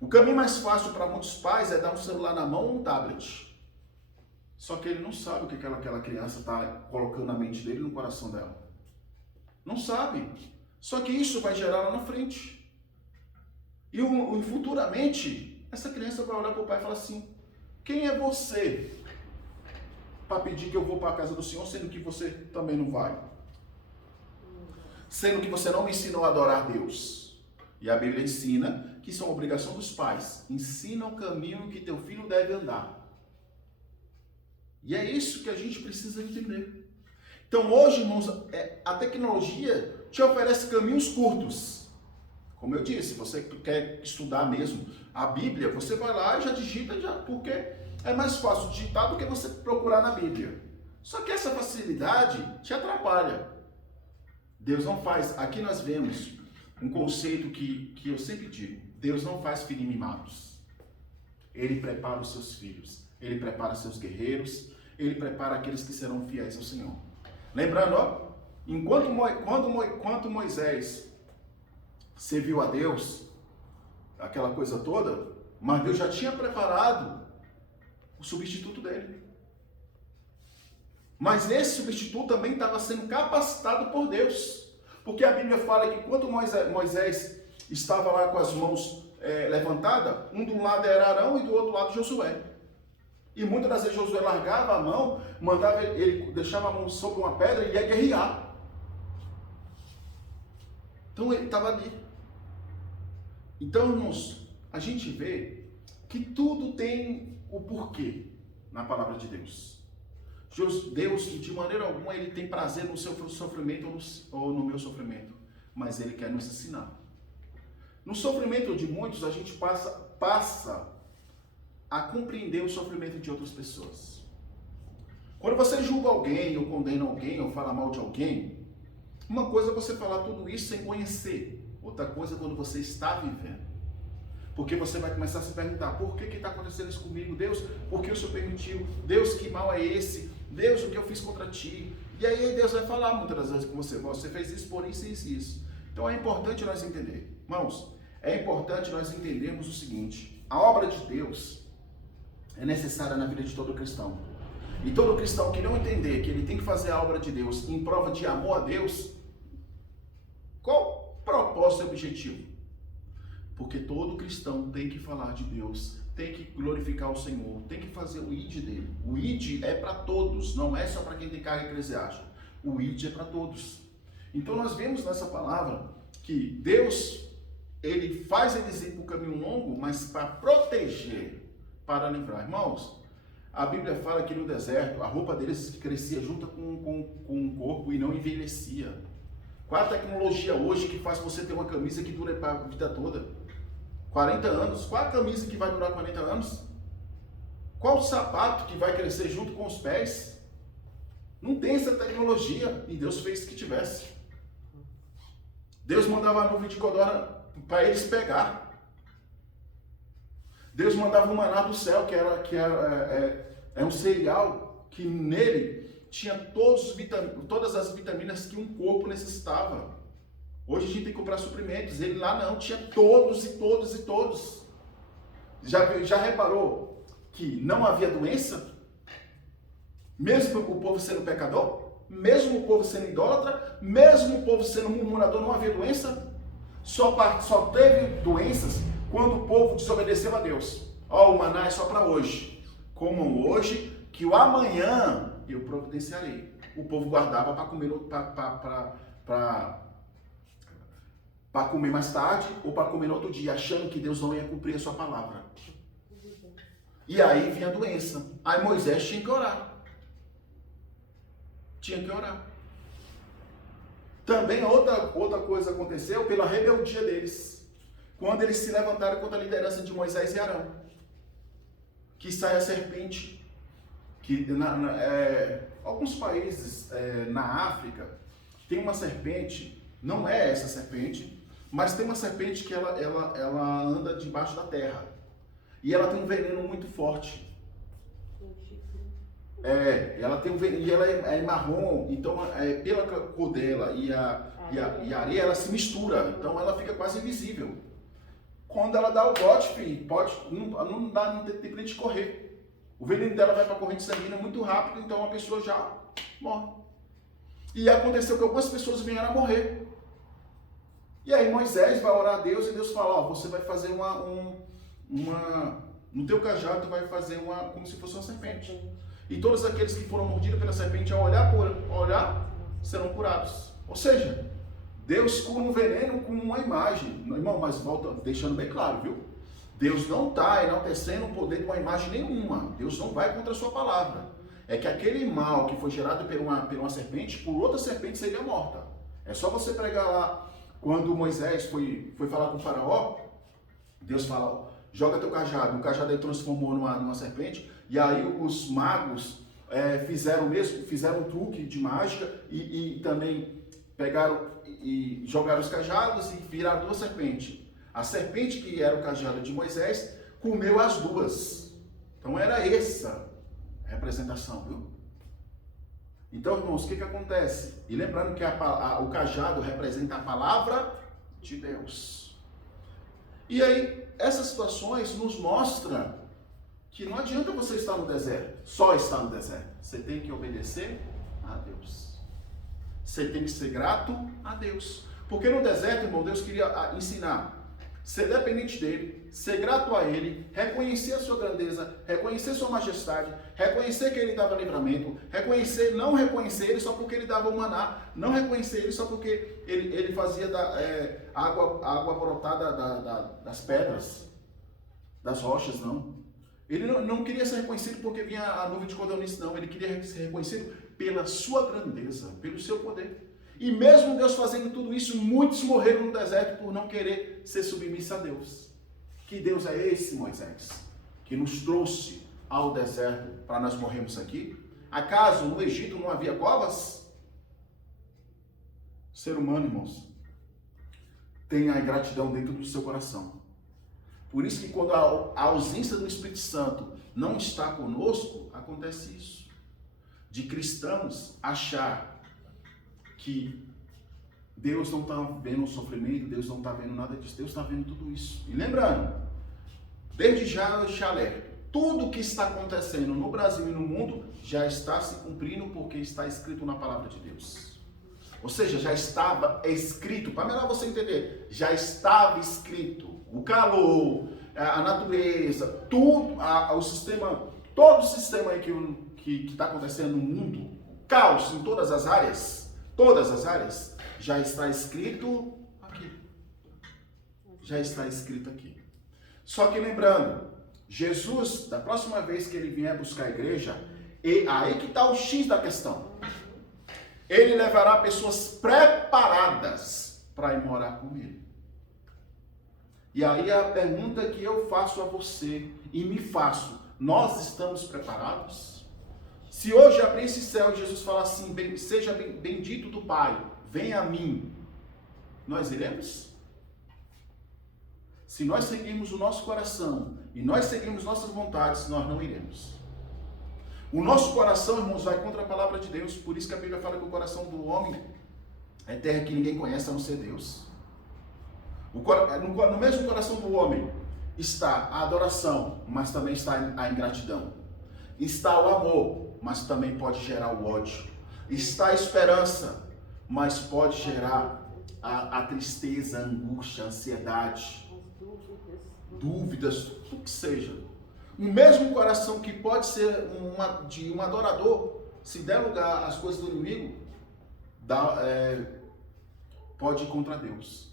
O caminho mais fácil para muitos pais é dar um celular na mão ou um tablet. Só que ele não sabe o que aquela criança está colocando na mente dele e no coração dela. Não sabe. Só que isso vai gerar lá na frente. E futuramente, essa criança vai olhar para o pai e falar assim: quem é você para pedir que eu vou para a casa do Senhor, sendo que você também não vai? Sendo que você não me ensinou a adorar Deus. E a Bíblia ensina que isso é uma obrigação dos pais. Ensina o caminho que teu filho deve andar. E é isso que a gente precisa entender. Então hoje, irmãos, a tecnologia te oferece caminhos curtos. Como eu disse, você quer estudar mesmo a Bíblia, você vai lá e já digita, porque é mais fácil digitar do que você procurar na Bíblia. Só que essa facilidade te atrapalha. Deus não faz. Aqui nós vemos um conceito que eu sempre digo: Deus não faz filhos mimados. Ele prepara os seus filhos. Ele prepara seus guerreiros. Ele prepara aqueles que serão fiéis ao Senhor. Lembrando, ó, quando Moisés serviu a Deus, aquela coisa toda, mas Deus já tinha preparado o substituto dele. Mas esse substituto também estava sendo capacitado por Deus. Porque a Bíblia fala que quando Moisés estava lá com as mãos levantadas, um do lado era Arão e do outro lado Josué. E muitas das vezes Josué largava a mão, ele deixava a mão sobre uma pedra e ia guerrear. Então ele estava ali. Então, irmãos, a gente vê que tudo tem o porquê na palavra de Deus. Deus, de maneira alguma, ele tem prazer no seu sofrimento ou no meu sofrimento, mas ele quer nos ensinar. No sofrimento de muitos, a gente passa a compreender o sofrimento de outras pessoas. Quando você julga alguém, ou condena alguém, ou fala mal de alguém, uma coisa é você falar tudo isso sem conhecer, outra coisa é quando você está vivendo. Porque você vai começar a se perguntar: por que está acontecendo isso comigo? Deus, por que o Senhor permitiu? Deus, que mal é esse? Deus, o que eu fiz contra ti? E aí Deus vai falar muitas das vezes com você: você fez isso por isso e isso. Então é importante nós entender. Irmãos, é importante nós entendermos o seguinte: a obra de Deus é necessária na vida de todo cristão. E todo cristão que não entender que ele tem que fazer a obra de Deus em prova de amor a Deus, qual o propósito e objetivo? Porque todo cristão tem que falar de Deus, tem que glorificar o Senhor, tem que fazer o ID dele. O ID é para todos, não é só para quem tem carga eclesiástica. O ID é para todos. Então nós vemos nessa palavra que Deus, ele faz eles ir para o caminho longo, mas para proteger, para livrar. Irmãos, a Bíblia fala que no deserto a roupa deles crescia junto com o corpo e não envelhecia. Qual a tecnologia hoje que faz você ter uma camisa que dura para a vida toda? 40 anos. Qual a camisa que vai durar 40 anos? Qual o sapato que vai crescer junto com os pés? Não tem essa tecnologia e Deus fez que tivesse. Deus mandava a nuvem de codorna para eles pegar. Deus mandava o maná do céu, que é um cereal que nele tinha todas as vitaminas que um corpo necessitava. Hoje a gente tem que comprar suprimentos. Ele lá não, tinha todos e todos e todos. Já reparou que não havia doença? Mesmo o povo sendo pecador, mesmo o povo sendo idólatra, mesmo o povo sendo murmurador, não havia doença? Só teve doenças quando o povo desobedeceu a Deus. Ó, o maná é só para hoje. Comam hoje, que o amanhã eu providenciarei. O povo guardava para comer para comer mais tarde ou para comer no outro dia, achando que Deus não ia cumprir a sua palavra. E aí vinha a doença. Aí Moisés tinha que orar. Também outra coisa aconteceu pela rebeldia deles. quando eles se levantaram contra a liderança de Moisés e Arão, que sai a serpente, que alguns países na África tem uma serpente, não é essa serpente, mas tem uma serpente que ela anda debaixo da terra e ela tem um veneno muito forte. Ela tem um veneno, e ela é marrom, então pela cor dela e a areia, ela se mistura, então ela fica quase invisível. Quando ela dá o bote, filho, não tem tempo nem de correr. O veneno dela vai para a corrente sanguínea muito rápido, então a pessoa já morre. E aconteceu que algumas pessoas vieram a morrer. E aí Moisés vai orar a Deus e Deus fala, ó, você vai fazer no teu cajado tu vai fazer como se fosse uma serpente. E todos aqueles que foram mordidos pela serpente, ao olhar, serão curados. Ou seja, Deus cura um veneno com uma imagem. Irmão, mas volta, deixando bem claro, viu? Deus não está enaltecendo o poder de uma imagem nenhuma. Deus não vai contra a sua palavra. É que aquele mal que foi gerado por uma serpente, por outra serpente seria morta. É só você pregar lá, quando Moisés foi falar com o faraó, Deus fala, ó, joga teu cajado. O cajado aí transformou numa serpente. E aí os magos fizeram um truque de mágica e também pegaram e jogaram os cajados e viraram duas serpentes. A serpente que era o cajado de Moisés comeu as duas. Então era essa a representação, viu? Então, irmãos, o que acontece? E lembrando que o cajado representa a palavra de Deus. E aí, essas situações nos mostram que não adianta você estar no deserto, só estar no deserto. Você tem que obedecer a Deus. Você tem que ser grato a Deus. Porque no deserto, irmão, Deus queria ensinar. Ser dependente dele, ser grato a ele, reconhecer a sua grandeza, reconhecer sua majestade, reconhecer que ele dava livramento, não reconhecer ele só porque ele dava o maná, não reconhecer ele só porque ele fazia água brotada das pedras, das rochas, não. Ele não queria ser reconhecido porque vinha a nuvem de codorniz, não. Ele queria ser reconhecido pela sua grandeza, pelo seu poder. E mesmo Deus fazendo tudo isso, muitos morreram no deserto por não querer ser submissos a Deus. Que Deus é esse, Moisés, que nos trouxe ao deserto para nós morrermos aqui? Acaso no Egito não havia covas? O ser humano, irmãos, tem a ingratidão dentro do seu coração. Por isso que quando a ausência do Espírito Santo não está conosco, acontece isso. De cristãos achar que Deus não está vendo o sofrimento, Deus não está vendo nada disso, Deus está vendo tudo isso. E lembrando, desde já eu te alerto, tudo que está acontecendo no Brasil e no mundo já está se cumprindo porque está escrito na palavra de Deus. Ou seja, já estava escrito, para melhor você entender, já estava escrito. O calor, a natureza, tudo, o sistema, todo o sistema aí que está acontecendo no mundo, o caos em todas as áreas, já está escrito aqui. Já está escrito aqui. Só que lembrando, Jesus, da próxima vez que ele vier buscar a igreja, aí que está o X da questão. Ele levará pessoas preparadas para ir morar com ele. E aí a pergunta que eu faço a você e me faço, nós estamos preparados? Se hoje abrir esse céu e Jesus falar assim, seja bendito do Pai, venha a mim, nós iremos? Se nós seguirmos o nosso coração e nós seguirmos nossas vontades, nós não iremos. O nosso coração, irmãos, vai contra a palavra de Deus, por isso que a Bíblia fala que o coração do homem é terra que ninguém conhece a não ser Deus. No mesmo coração do homem está a adoração, mas também está a ingratidão. Está o amor, mas também pode gerar o ódio. Está a esperança, mas pode gerar a tristeza, a angústia, a ansiedade, dúvidas, tudo que seja. O mesmo coração que pode ser de um adorador, se der lugar às coisas do inimigo, pode ir contra Deus.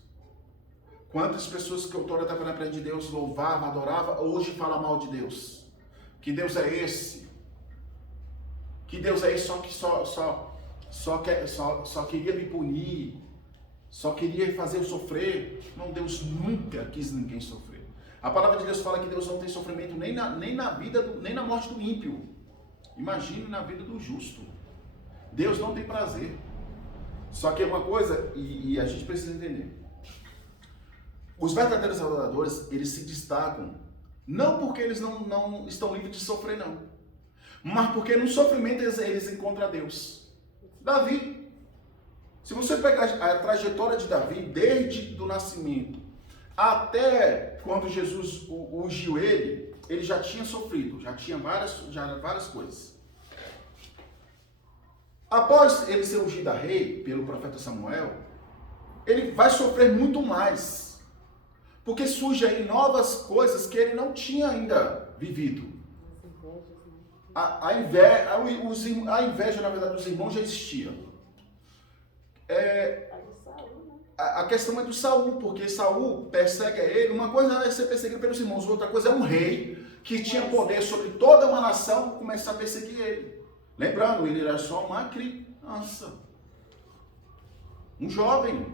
Quantas pessoas que outrora estavam na frente de Deus, louvavam, adoravam, hoje falam mal de Deus. Que Deus é esse? Que Deus é esse só queria me punir? só queria fazer eu sofrer. Não, Deus nunca quis ninguém sofrer. A palavra de Deus fala que Deus não tem sofrimento nem na vida, nem na morte do ímpio. Imagine na vida do justo. Deus não tem prazer. Só que é uma coisa, e a gente precisa entender. Os verdadeiros adoradores, eles se destacam, não porque eles não estão livres de sofrer, não. Mas porque no sofrimento eles encontram a Deus. Davi. Se você pegar a trajetória de Davi, desde o nascimento até quando Jesus ungiu ele já tinha sofrido, já tinha várias coisas. Após ele ser ungido a rei pelo profeta Samuel, ele vai sofrer muito mais. Porque surgem aí novas coisas que ele não tinha ainda vivido. A inveja, na verdade, dos irmãos já existia. A questão é do Saul, porque Saul persegue ele. Uma coisa é ser perseguido pelos irmãos, outra coisa é um rei que tinha poder sobre toda uma nação começar a perseguir ele. Lembrando, ele era só uma criança, um jovem.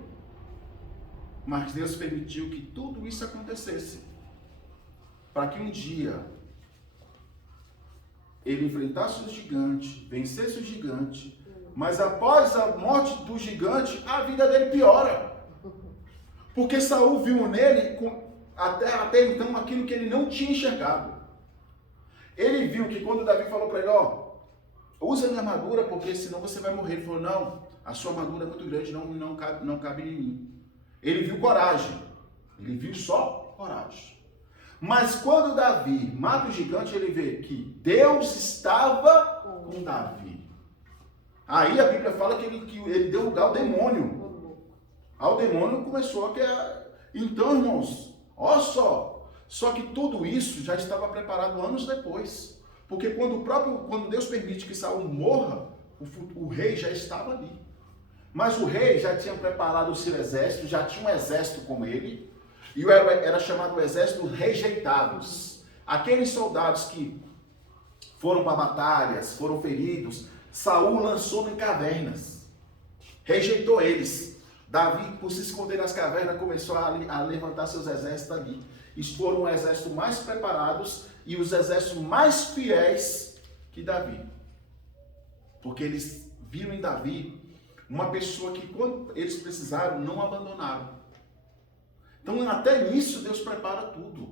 Mas Deus permitiu que tudo isso acontecesse, para que um dia ele enfrentasse o gigante, vencesse o gigante, mas após a morte do gigante, a vida dele piora. Porque Saul viu nele, até então, aquilo que ele não tinha enxergado. Ele viu que quando Davi falou para ele, usa a minha armadura, porque senão você vai morrer. Ele falou, não, a sua armadura é muito grande, não cabe em mim. Ele viu coragem, ele viu só coragem. Mas quando Davi mata o gigante, ele vê que Deus estava com Davi. Aí a Bíblia fala que ele deu lugar ao demônio. Ao demônio começou a criar. Então, irmãos, olha só que tudo isso já estava preparado anos depois. Porque quando Deus permite que Saul morra, o rei já estava ali. Mas o rei já tinha preparado o seu exército, já tinha um exército com ele, e era chamado o exército rejeitados. Aqueles soldados que foram para batalhas, foram feridos, Saul lançou em cavernas, rejeitou eles. Davi, por se esconder nas cavernas, começou a levantar seus exércitos ali. Eles foram os exércitos mais preparados e os exércitos mais fiéis que Davi. Porque eles viram em Davi uma pessoa que, quando eles precisaram, não abandonaram. Então, até nisso, Deus prepara tudo.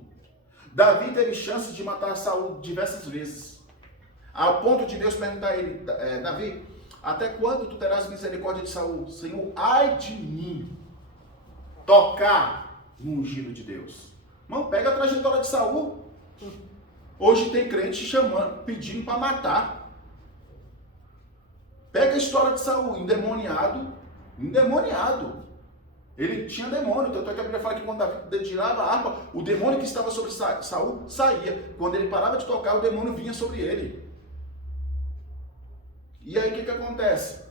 Davi teve chance de matar Saul diversas vezes. Ao ponto de Deus perguntar a ele, Davi, até quando tu terás misericórdia de Saul? Senhor, ai de mim, tocar no ungido de Deus. Mano, pega a trajetória de Saul. Hoje tem crente chamando, pedindo para matar. Pega a história de Saul, endemoniado. Ele tinha demônio, tanto é que a Bíblia fala que quando Davi tirava a harpa, o demônio que estava sobre Saul saía. Quando ele parava de tocar, o demônio vinha sobre ele. E aí o que acontece?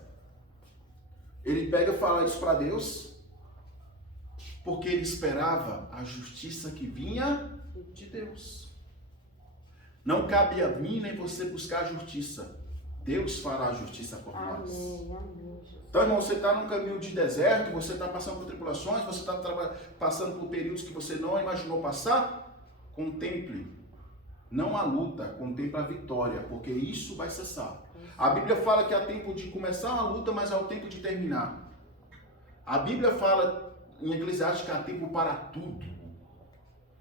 Ele pega e fala isso para Deus, porque ele esperava a justiça que vinha de Deus. Não cabe a mim nem você buscar a justiça. Deus fará a justiça por nós. Amém. Então, irmão, você está num caminho de deserto, você está passando por tribulações, você está passando por períodos que você não imaginou passar. Contemple, não a luta, contemple a vitória, porque isso vai cessar. A Bíblia fala que há tempo de começar uma luta, mas há o tempo de terminar. A Bíblia fala em Eclesiastes que há tempo para tudo,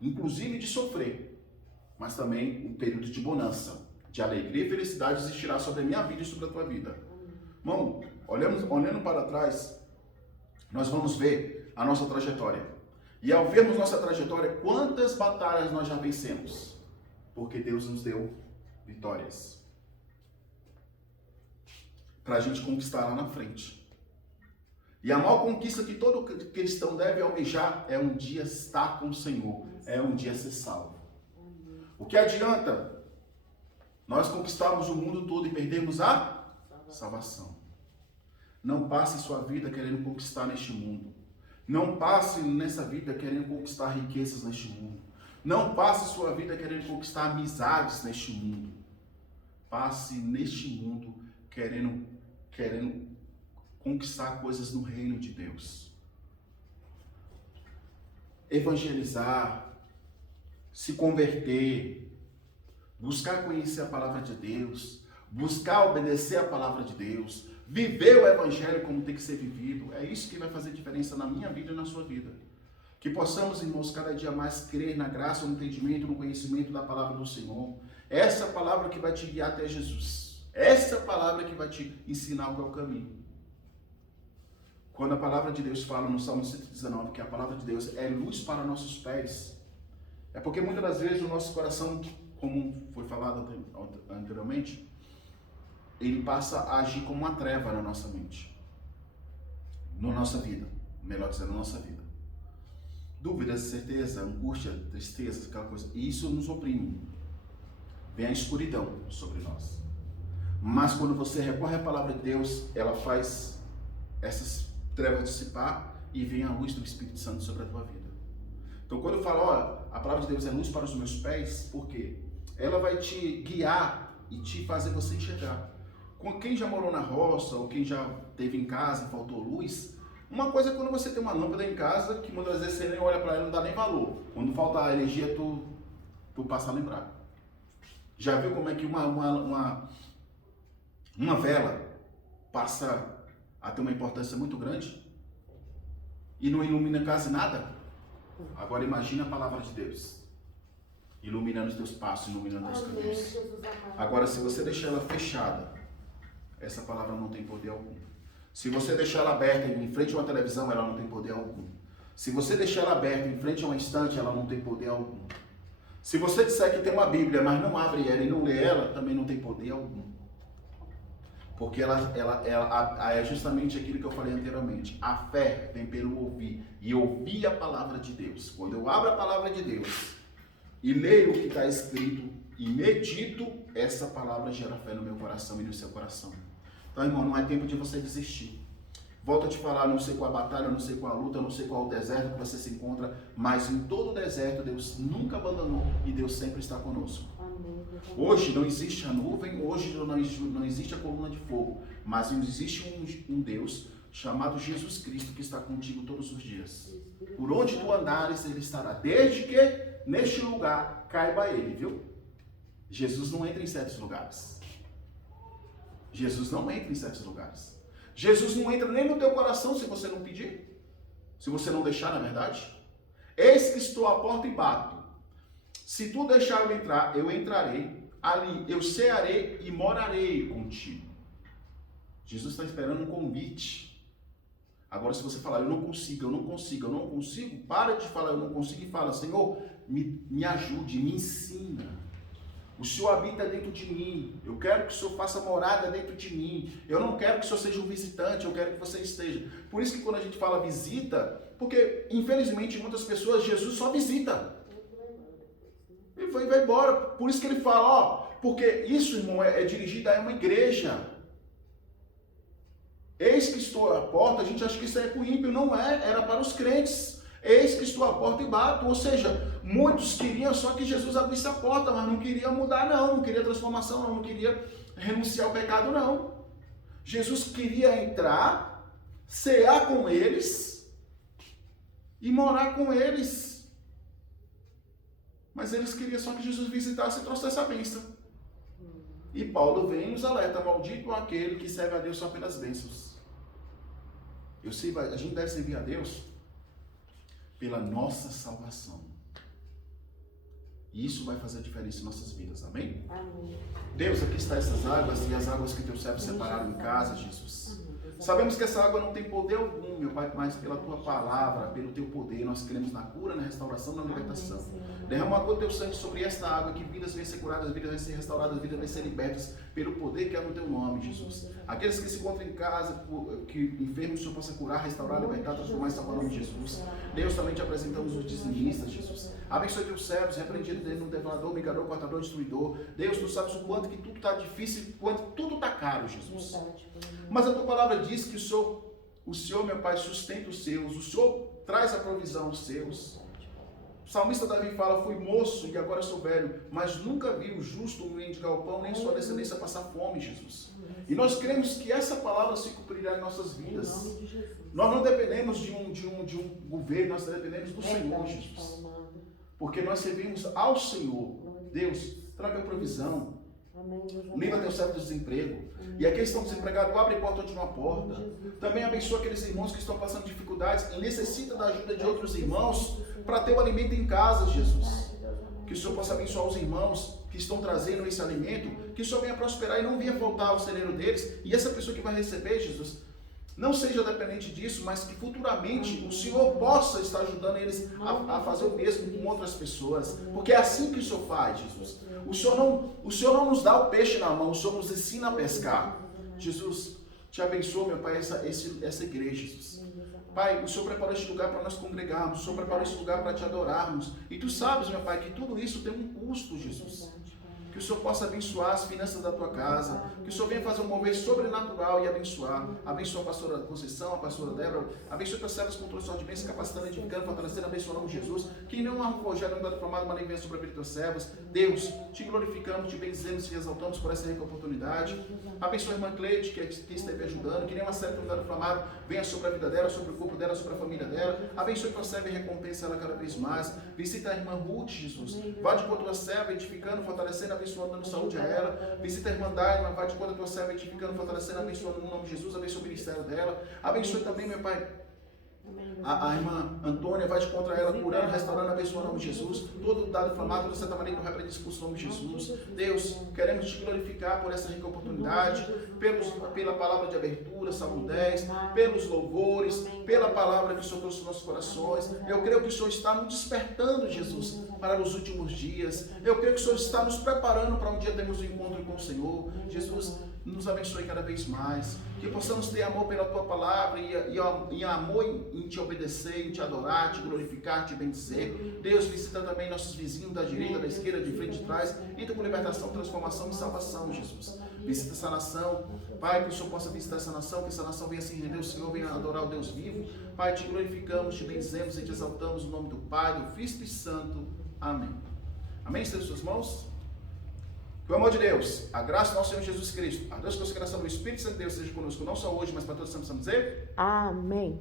inclusive de sofrer, mas também um período de bonança, de alegria e felicidade existirá sobre a minha vida e sobre a tua vida. Irmão, olhando para trás, nós vamos ver a nossa trajetória. E ao vermos nossa trajetória, quantas batalhas nós já vencemos? Porque Deus nos deu vitórias. Para a gente conquistar lá na frente. E a maior conquista que todo cristão deve almejar é um dia estar com o Senhor. É um dia ser salvo. O que adianta nós conquistarmos o mundo todo e perdermos a salvação? Não passe sua vida querendo conquistar neste mundo. Não passe nessa vida querendo conquistar riquezas neste mundo. Não passe sua vida querendo conquistar amizades neste mundo. Passe neste mundo querendo conquistar coisas no reino de Deus. evangelizar, se converter, buscar conhecer a palavra de Deus, buscar obedecer a palavra de Deus, viver o evangelho como tem que ser vivido. É isso que vai fazer diferença na minha vida e na sua vida. Que possamos, irmãos, cada dia mais crer na graça, no entendimento, no conhecimento da palavra do Senhor. Essa palavra que vai te guiar até Jesus. Essa palavra que vai te ensinar qual é o caminho. Quando a palavra de Deus fala no Salmo 119 que a palavra de Deus é luz para nossos pés, é porque muitas das vezes o nosso coração, como foi falado anteriormente, ele passa a agir como uma treva na nossa mente, na nossa vida, melhor dizendo, na nossa vida. Dúvidas, certeza, angústia, tristeza, aquela coisa, e isso nos oprime. Vem a escuridão sobre nós. Mas quando você recorre à palavra de Deus, ela faz essas trevas dissipar e vem a luz do Espírito Santo sobre a tua vida. Então quando eu falo, olha, a palavra de Deus é luz para os meus pés, por quê? Ela vai te guiar e te fazer você enxergar. Com quem já morou na roça, ou quem já esteve em casa e faltou luz, uma coisa é quando você tem uma lâmpada em casa, que muitas vezes você nem olha para ela e não dá nem valor. Quando falta a energia, tu passa a lembrar. Já viu como é que uma vela passa a ter uma importância muito grande e não ilumina quase nada? Agora imagina a palavra de Deus iluminando os teus passos, iluminando os teus caminhos. Agora, se você deixar ela fechada, essa palavra não tem poder algum. Se você deixar ela aberta em frente a uma televisão, ela não tem poder algum. Se você deixar ela aberta em frente a uma estante, ela não tem poder algum. Se você disser que tem uma Bíblia, mas não abre ela e não lê ela, também não tem poder algum. Porque ela é justamente aquilo que eu falei anteriormente. A fé vem pelo ouvir. E ouvir a palavra de Deus. Quando eu abro a palavra de Deus e leio o que está escrito e medito, essa palavra gera fé no meu coração e no seu coração. Então, irmão, não é tempo de você desistir. Volto a te falar, não sei qual a batalha, não sei qual a luta, não sei qual o deserto que você se encontra, mas em todo o deserto Deus nunca abandonou e Deus sempre está conosco. Hoje não existe a nuvem, hoje não existe a coluna de fogo, mas existe um Deus chamado Jesus Cristo que está contigo todos os dias. Por onde tu andares, Ele estará, desde que neste lugar caiba Ele, viu? Jesus não entra em certos lugares. Jesus não entra em certos lugares. Jesus não entra nem no teu coração se você não pedir, se você não deixar, na verdade. Eis que estou à porta e bato. Se tu deixar eu entrar, eu entrarei, ali eu cearei e morarei contigo. Jesus está esperando um convite. Agora, se você falar, eu não consigo, para de falar, eu não consigo, e fala, Senhor, me ajude, me ensina. O Senhor habita dentro de mim. Eu quero que o Senhor faça morada dentro de mim. Eu não quero que o Senhor seja um visitante, eu quero que você esteja. Por isso que quando a gente fala visita, porque infelizmente muitas pessoas, Jesus só visita. Ele vai embora. Por isso que ele fala, ó, porque isso, irmão, é dirigido a uma igreja. Eis que estou à porta, a gente acha que isso é para o ímpio, não é, era para os crentes. Eis que estou à porta e bato, ou seja, muitos queriam só que Jesus abrisse a porta, mas não queria mudar não queria transformação não queria renunciar ao pecado não. Jesus queria entrar, cear com eles e morar com eles. Mas eles queriam só que Jesus visitasse e trouxesse a bênção. E Paulo vem e nos alerta, maldito aquele que serve a Deus só pelas bênçãos. A gente deve servir a Deus pela nossa salvação. E isso vai fazer a diferença em nossas vidas, amém? Amém. Deus, aqui está essas águas e as águas que teus servos separaram em casa, Jesus. Sabemos que essa água não tem poder algum, meu Pai, mas pela tua palavra, pelo teu poder, nós cremos na cura, na restauração, na libertação. Derrama agora o teu sangue sobre esta água, que vidas venham ser curadas, vidas venham ser restauradas, vidas venham ser libertas pelo poder que é no teu nome, Jesus. Aqueles que se encontram em casa, que enfermos, o Senhor possa curar, restaurar, libertar, transformar e salvar o nome de Jesus. Deus, também te apresentamos os dizimistas, Jesus. Abençoe teus servos, repreendido dentro do devorador, migador, cortador, destruidor. Deus, tu sabes o quanto que tudo está difícil, o quanto tudo está caro, Jesus. Mas a tua palavra diz que o Senhor, meu Pai, sustenta os seus, o Senhor traz a provisão aos seus. O salmista Davi fala, fui moço e agora sou velho, mas nunca vi o justo mendigar o pão, nem sua descendência passar fome, Jesus. E nós cremos que essa palavra se cumprirá em nossas vidas. Em nome de Jesus. Nós não dependemos de um governo, nós dependemos do Senhor, Jesus. Porque nós servimos ao Senhor. Deus, traga provisão. Amém, Deus. Livra teu servo do desemprego. E aqueles que estão desempregados, abre porta onde não há porta. Também abençoa aqueles irmãos que estão passando dificuldades e necessitam da ajuda de outros irmãos para ter o alimento em casa, Jesus. Que o Senhor possa abençoar os irmãos que estão trazendo esse alimento, que o Senhor venha prosperar e não venha faltar ao celeiro deles. E essa pessoa que vai receber, Jesus, não seja dependente disso, mas que futuramente o Senhor possa estar ajudando eles a fazer o mesmo com outras pessoas. Porque é assim que o Senhor faz, Jesus. O Senhor não nos dá o peixe na mão, o Senhor nos ensina a pescar. Jesus, te abençoa, meu Pai, essa igreja, Jesus. Pai, o Senhor preparou este lugar para nós congregarmos, o Senhor preparou este lugar para te adorarmos. E tu sabes, meu Pai, que tudo isso tem um custo, Jesus. Que o Senhor possa abençoar as finanças da tua casa, que o Senhor venha fazer um mover sobrenatural e abençoar. Abençoa a pastora Conceição, a pastora Débora, abençoa as servas com trouxe de bênção, capacitando, edificando, fortalecendo, abençoando o nome de Jesus. Que não há um projeto, não dá formado, mas nem venha sobre a vida das servas. Deus, te glorificamos, te benzemos, te exaltamos por essa rica oportunidade. Abençoa a irmã Cleide, que esteve ajudando, que nenhuma serva, não dá formado, venha sobre a vida dela, sobre o corpo dela, sobre a família dela. Abençoe tua serva e recompensa ela cada vez mais. Visita a irmã Ruth, Jesus. Vá de boa tua serva, edificando, fortalecendo, abençoando, dando saúde a ela. Visita a irmã Daima, vai de conta da tua serva, edificando, fortalecendo, abençoando no nome de Jesus. Abençoa o ministério dela. Abençoe também, meu Pai, a irmã Antônia, vai de contra ela, curando, restaurando, abençoando o nome de Jesus. Todo dado inflamado, toda Santa Maria, que repreende expulso no nome de Jesus. Deus, queremos te glorificar por essa rica oportunidade, pela palavra de abertura, Salmo 10, pelos louvores, pela palavra que o Senhor trouxe nos nossos corações. Eu creio que o Senhor está nos despertando, Jesus, para os últimos dias. Eu creio que o Senhor está nos preparando para um dia termos um encontro com o Senhor. Jesus, nos abençoe cada vez mais, que possamos ter amor pela tua palavra e amor em te obedecer, em te adorar, te glorificar, te bendizer. Deus, visita também nossos vizinhos da direita, da esquerda, de frente e de trás, entra com libertação, transformação e salvação, Jesus. Visita essa nação, Pai, que o Senhor possa visitar essa nação, que essa nação venha se render ao Senhor, venha adorar o Deus vivo. Pai, te glorificamos, te benzemos e te exaltamos no nome do Pai, do Filho e do Espírito Santo. Amém. Amém? Estende suas mãos. Que o amor de Deus, a graça do nosso Senhor Jesus Cristo, a Deus, consagração do Espírito Santo de Deus seja conosco, não só hoje, mas para todos sempre dizer. Amém.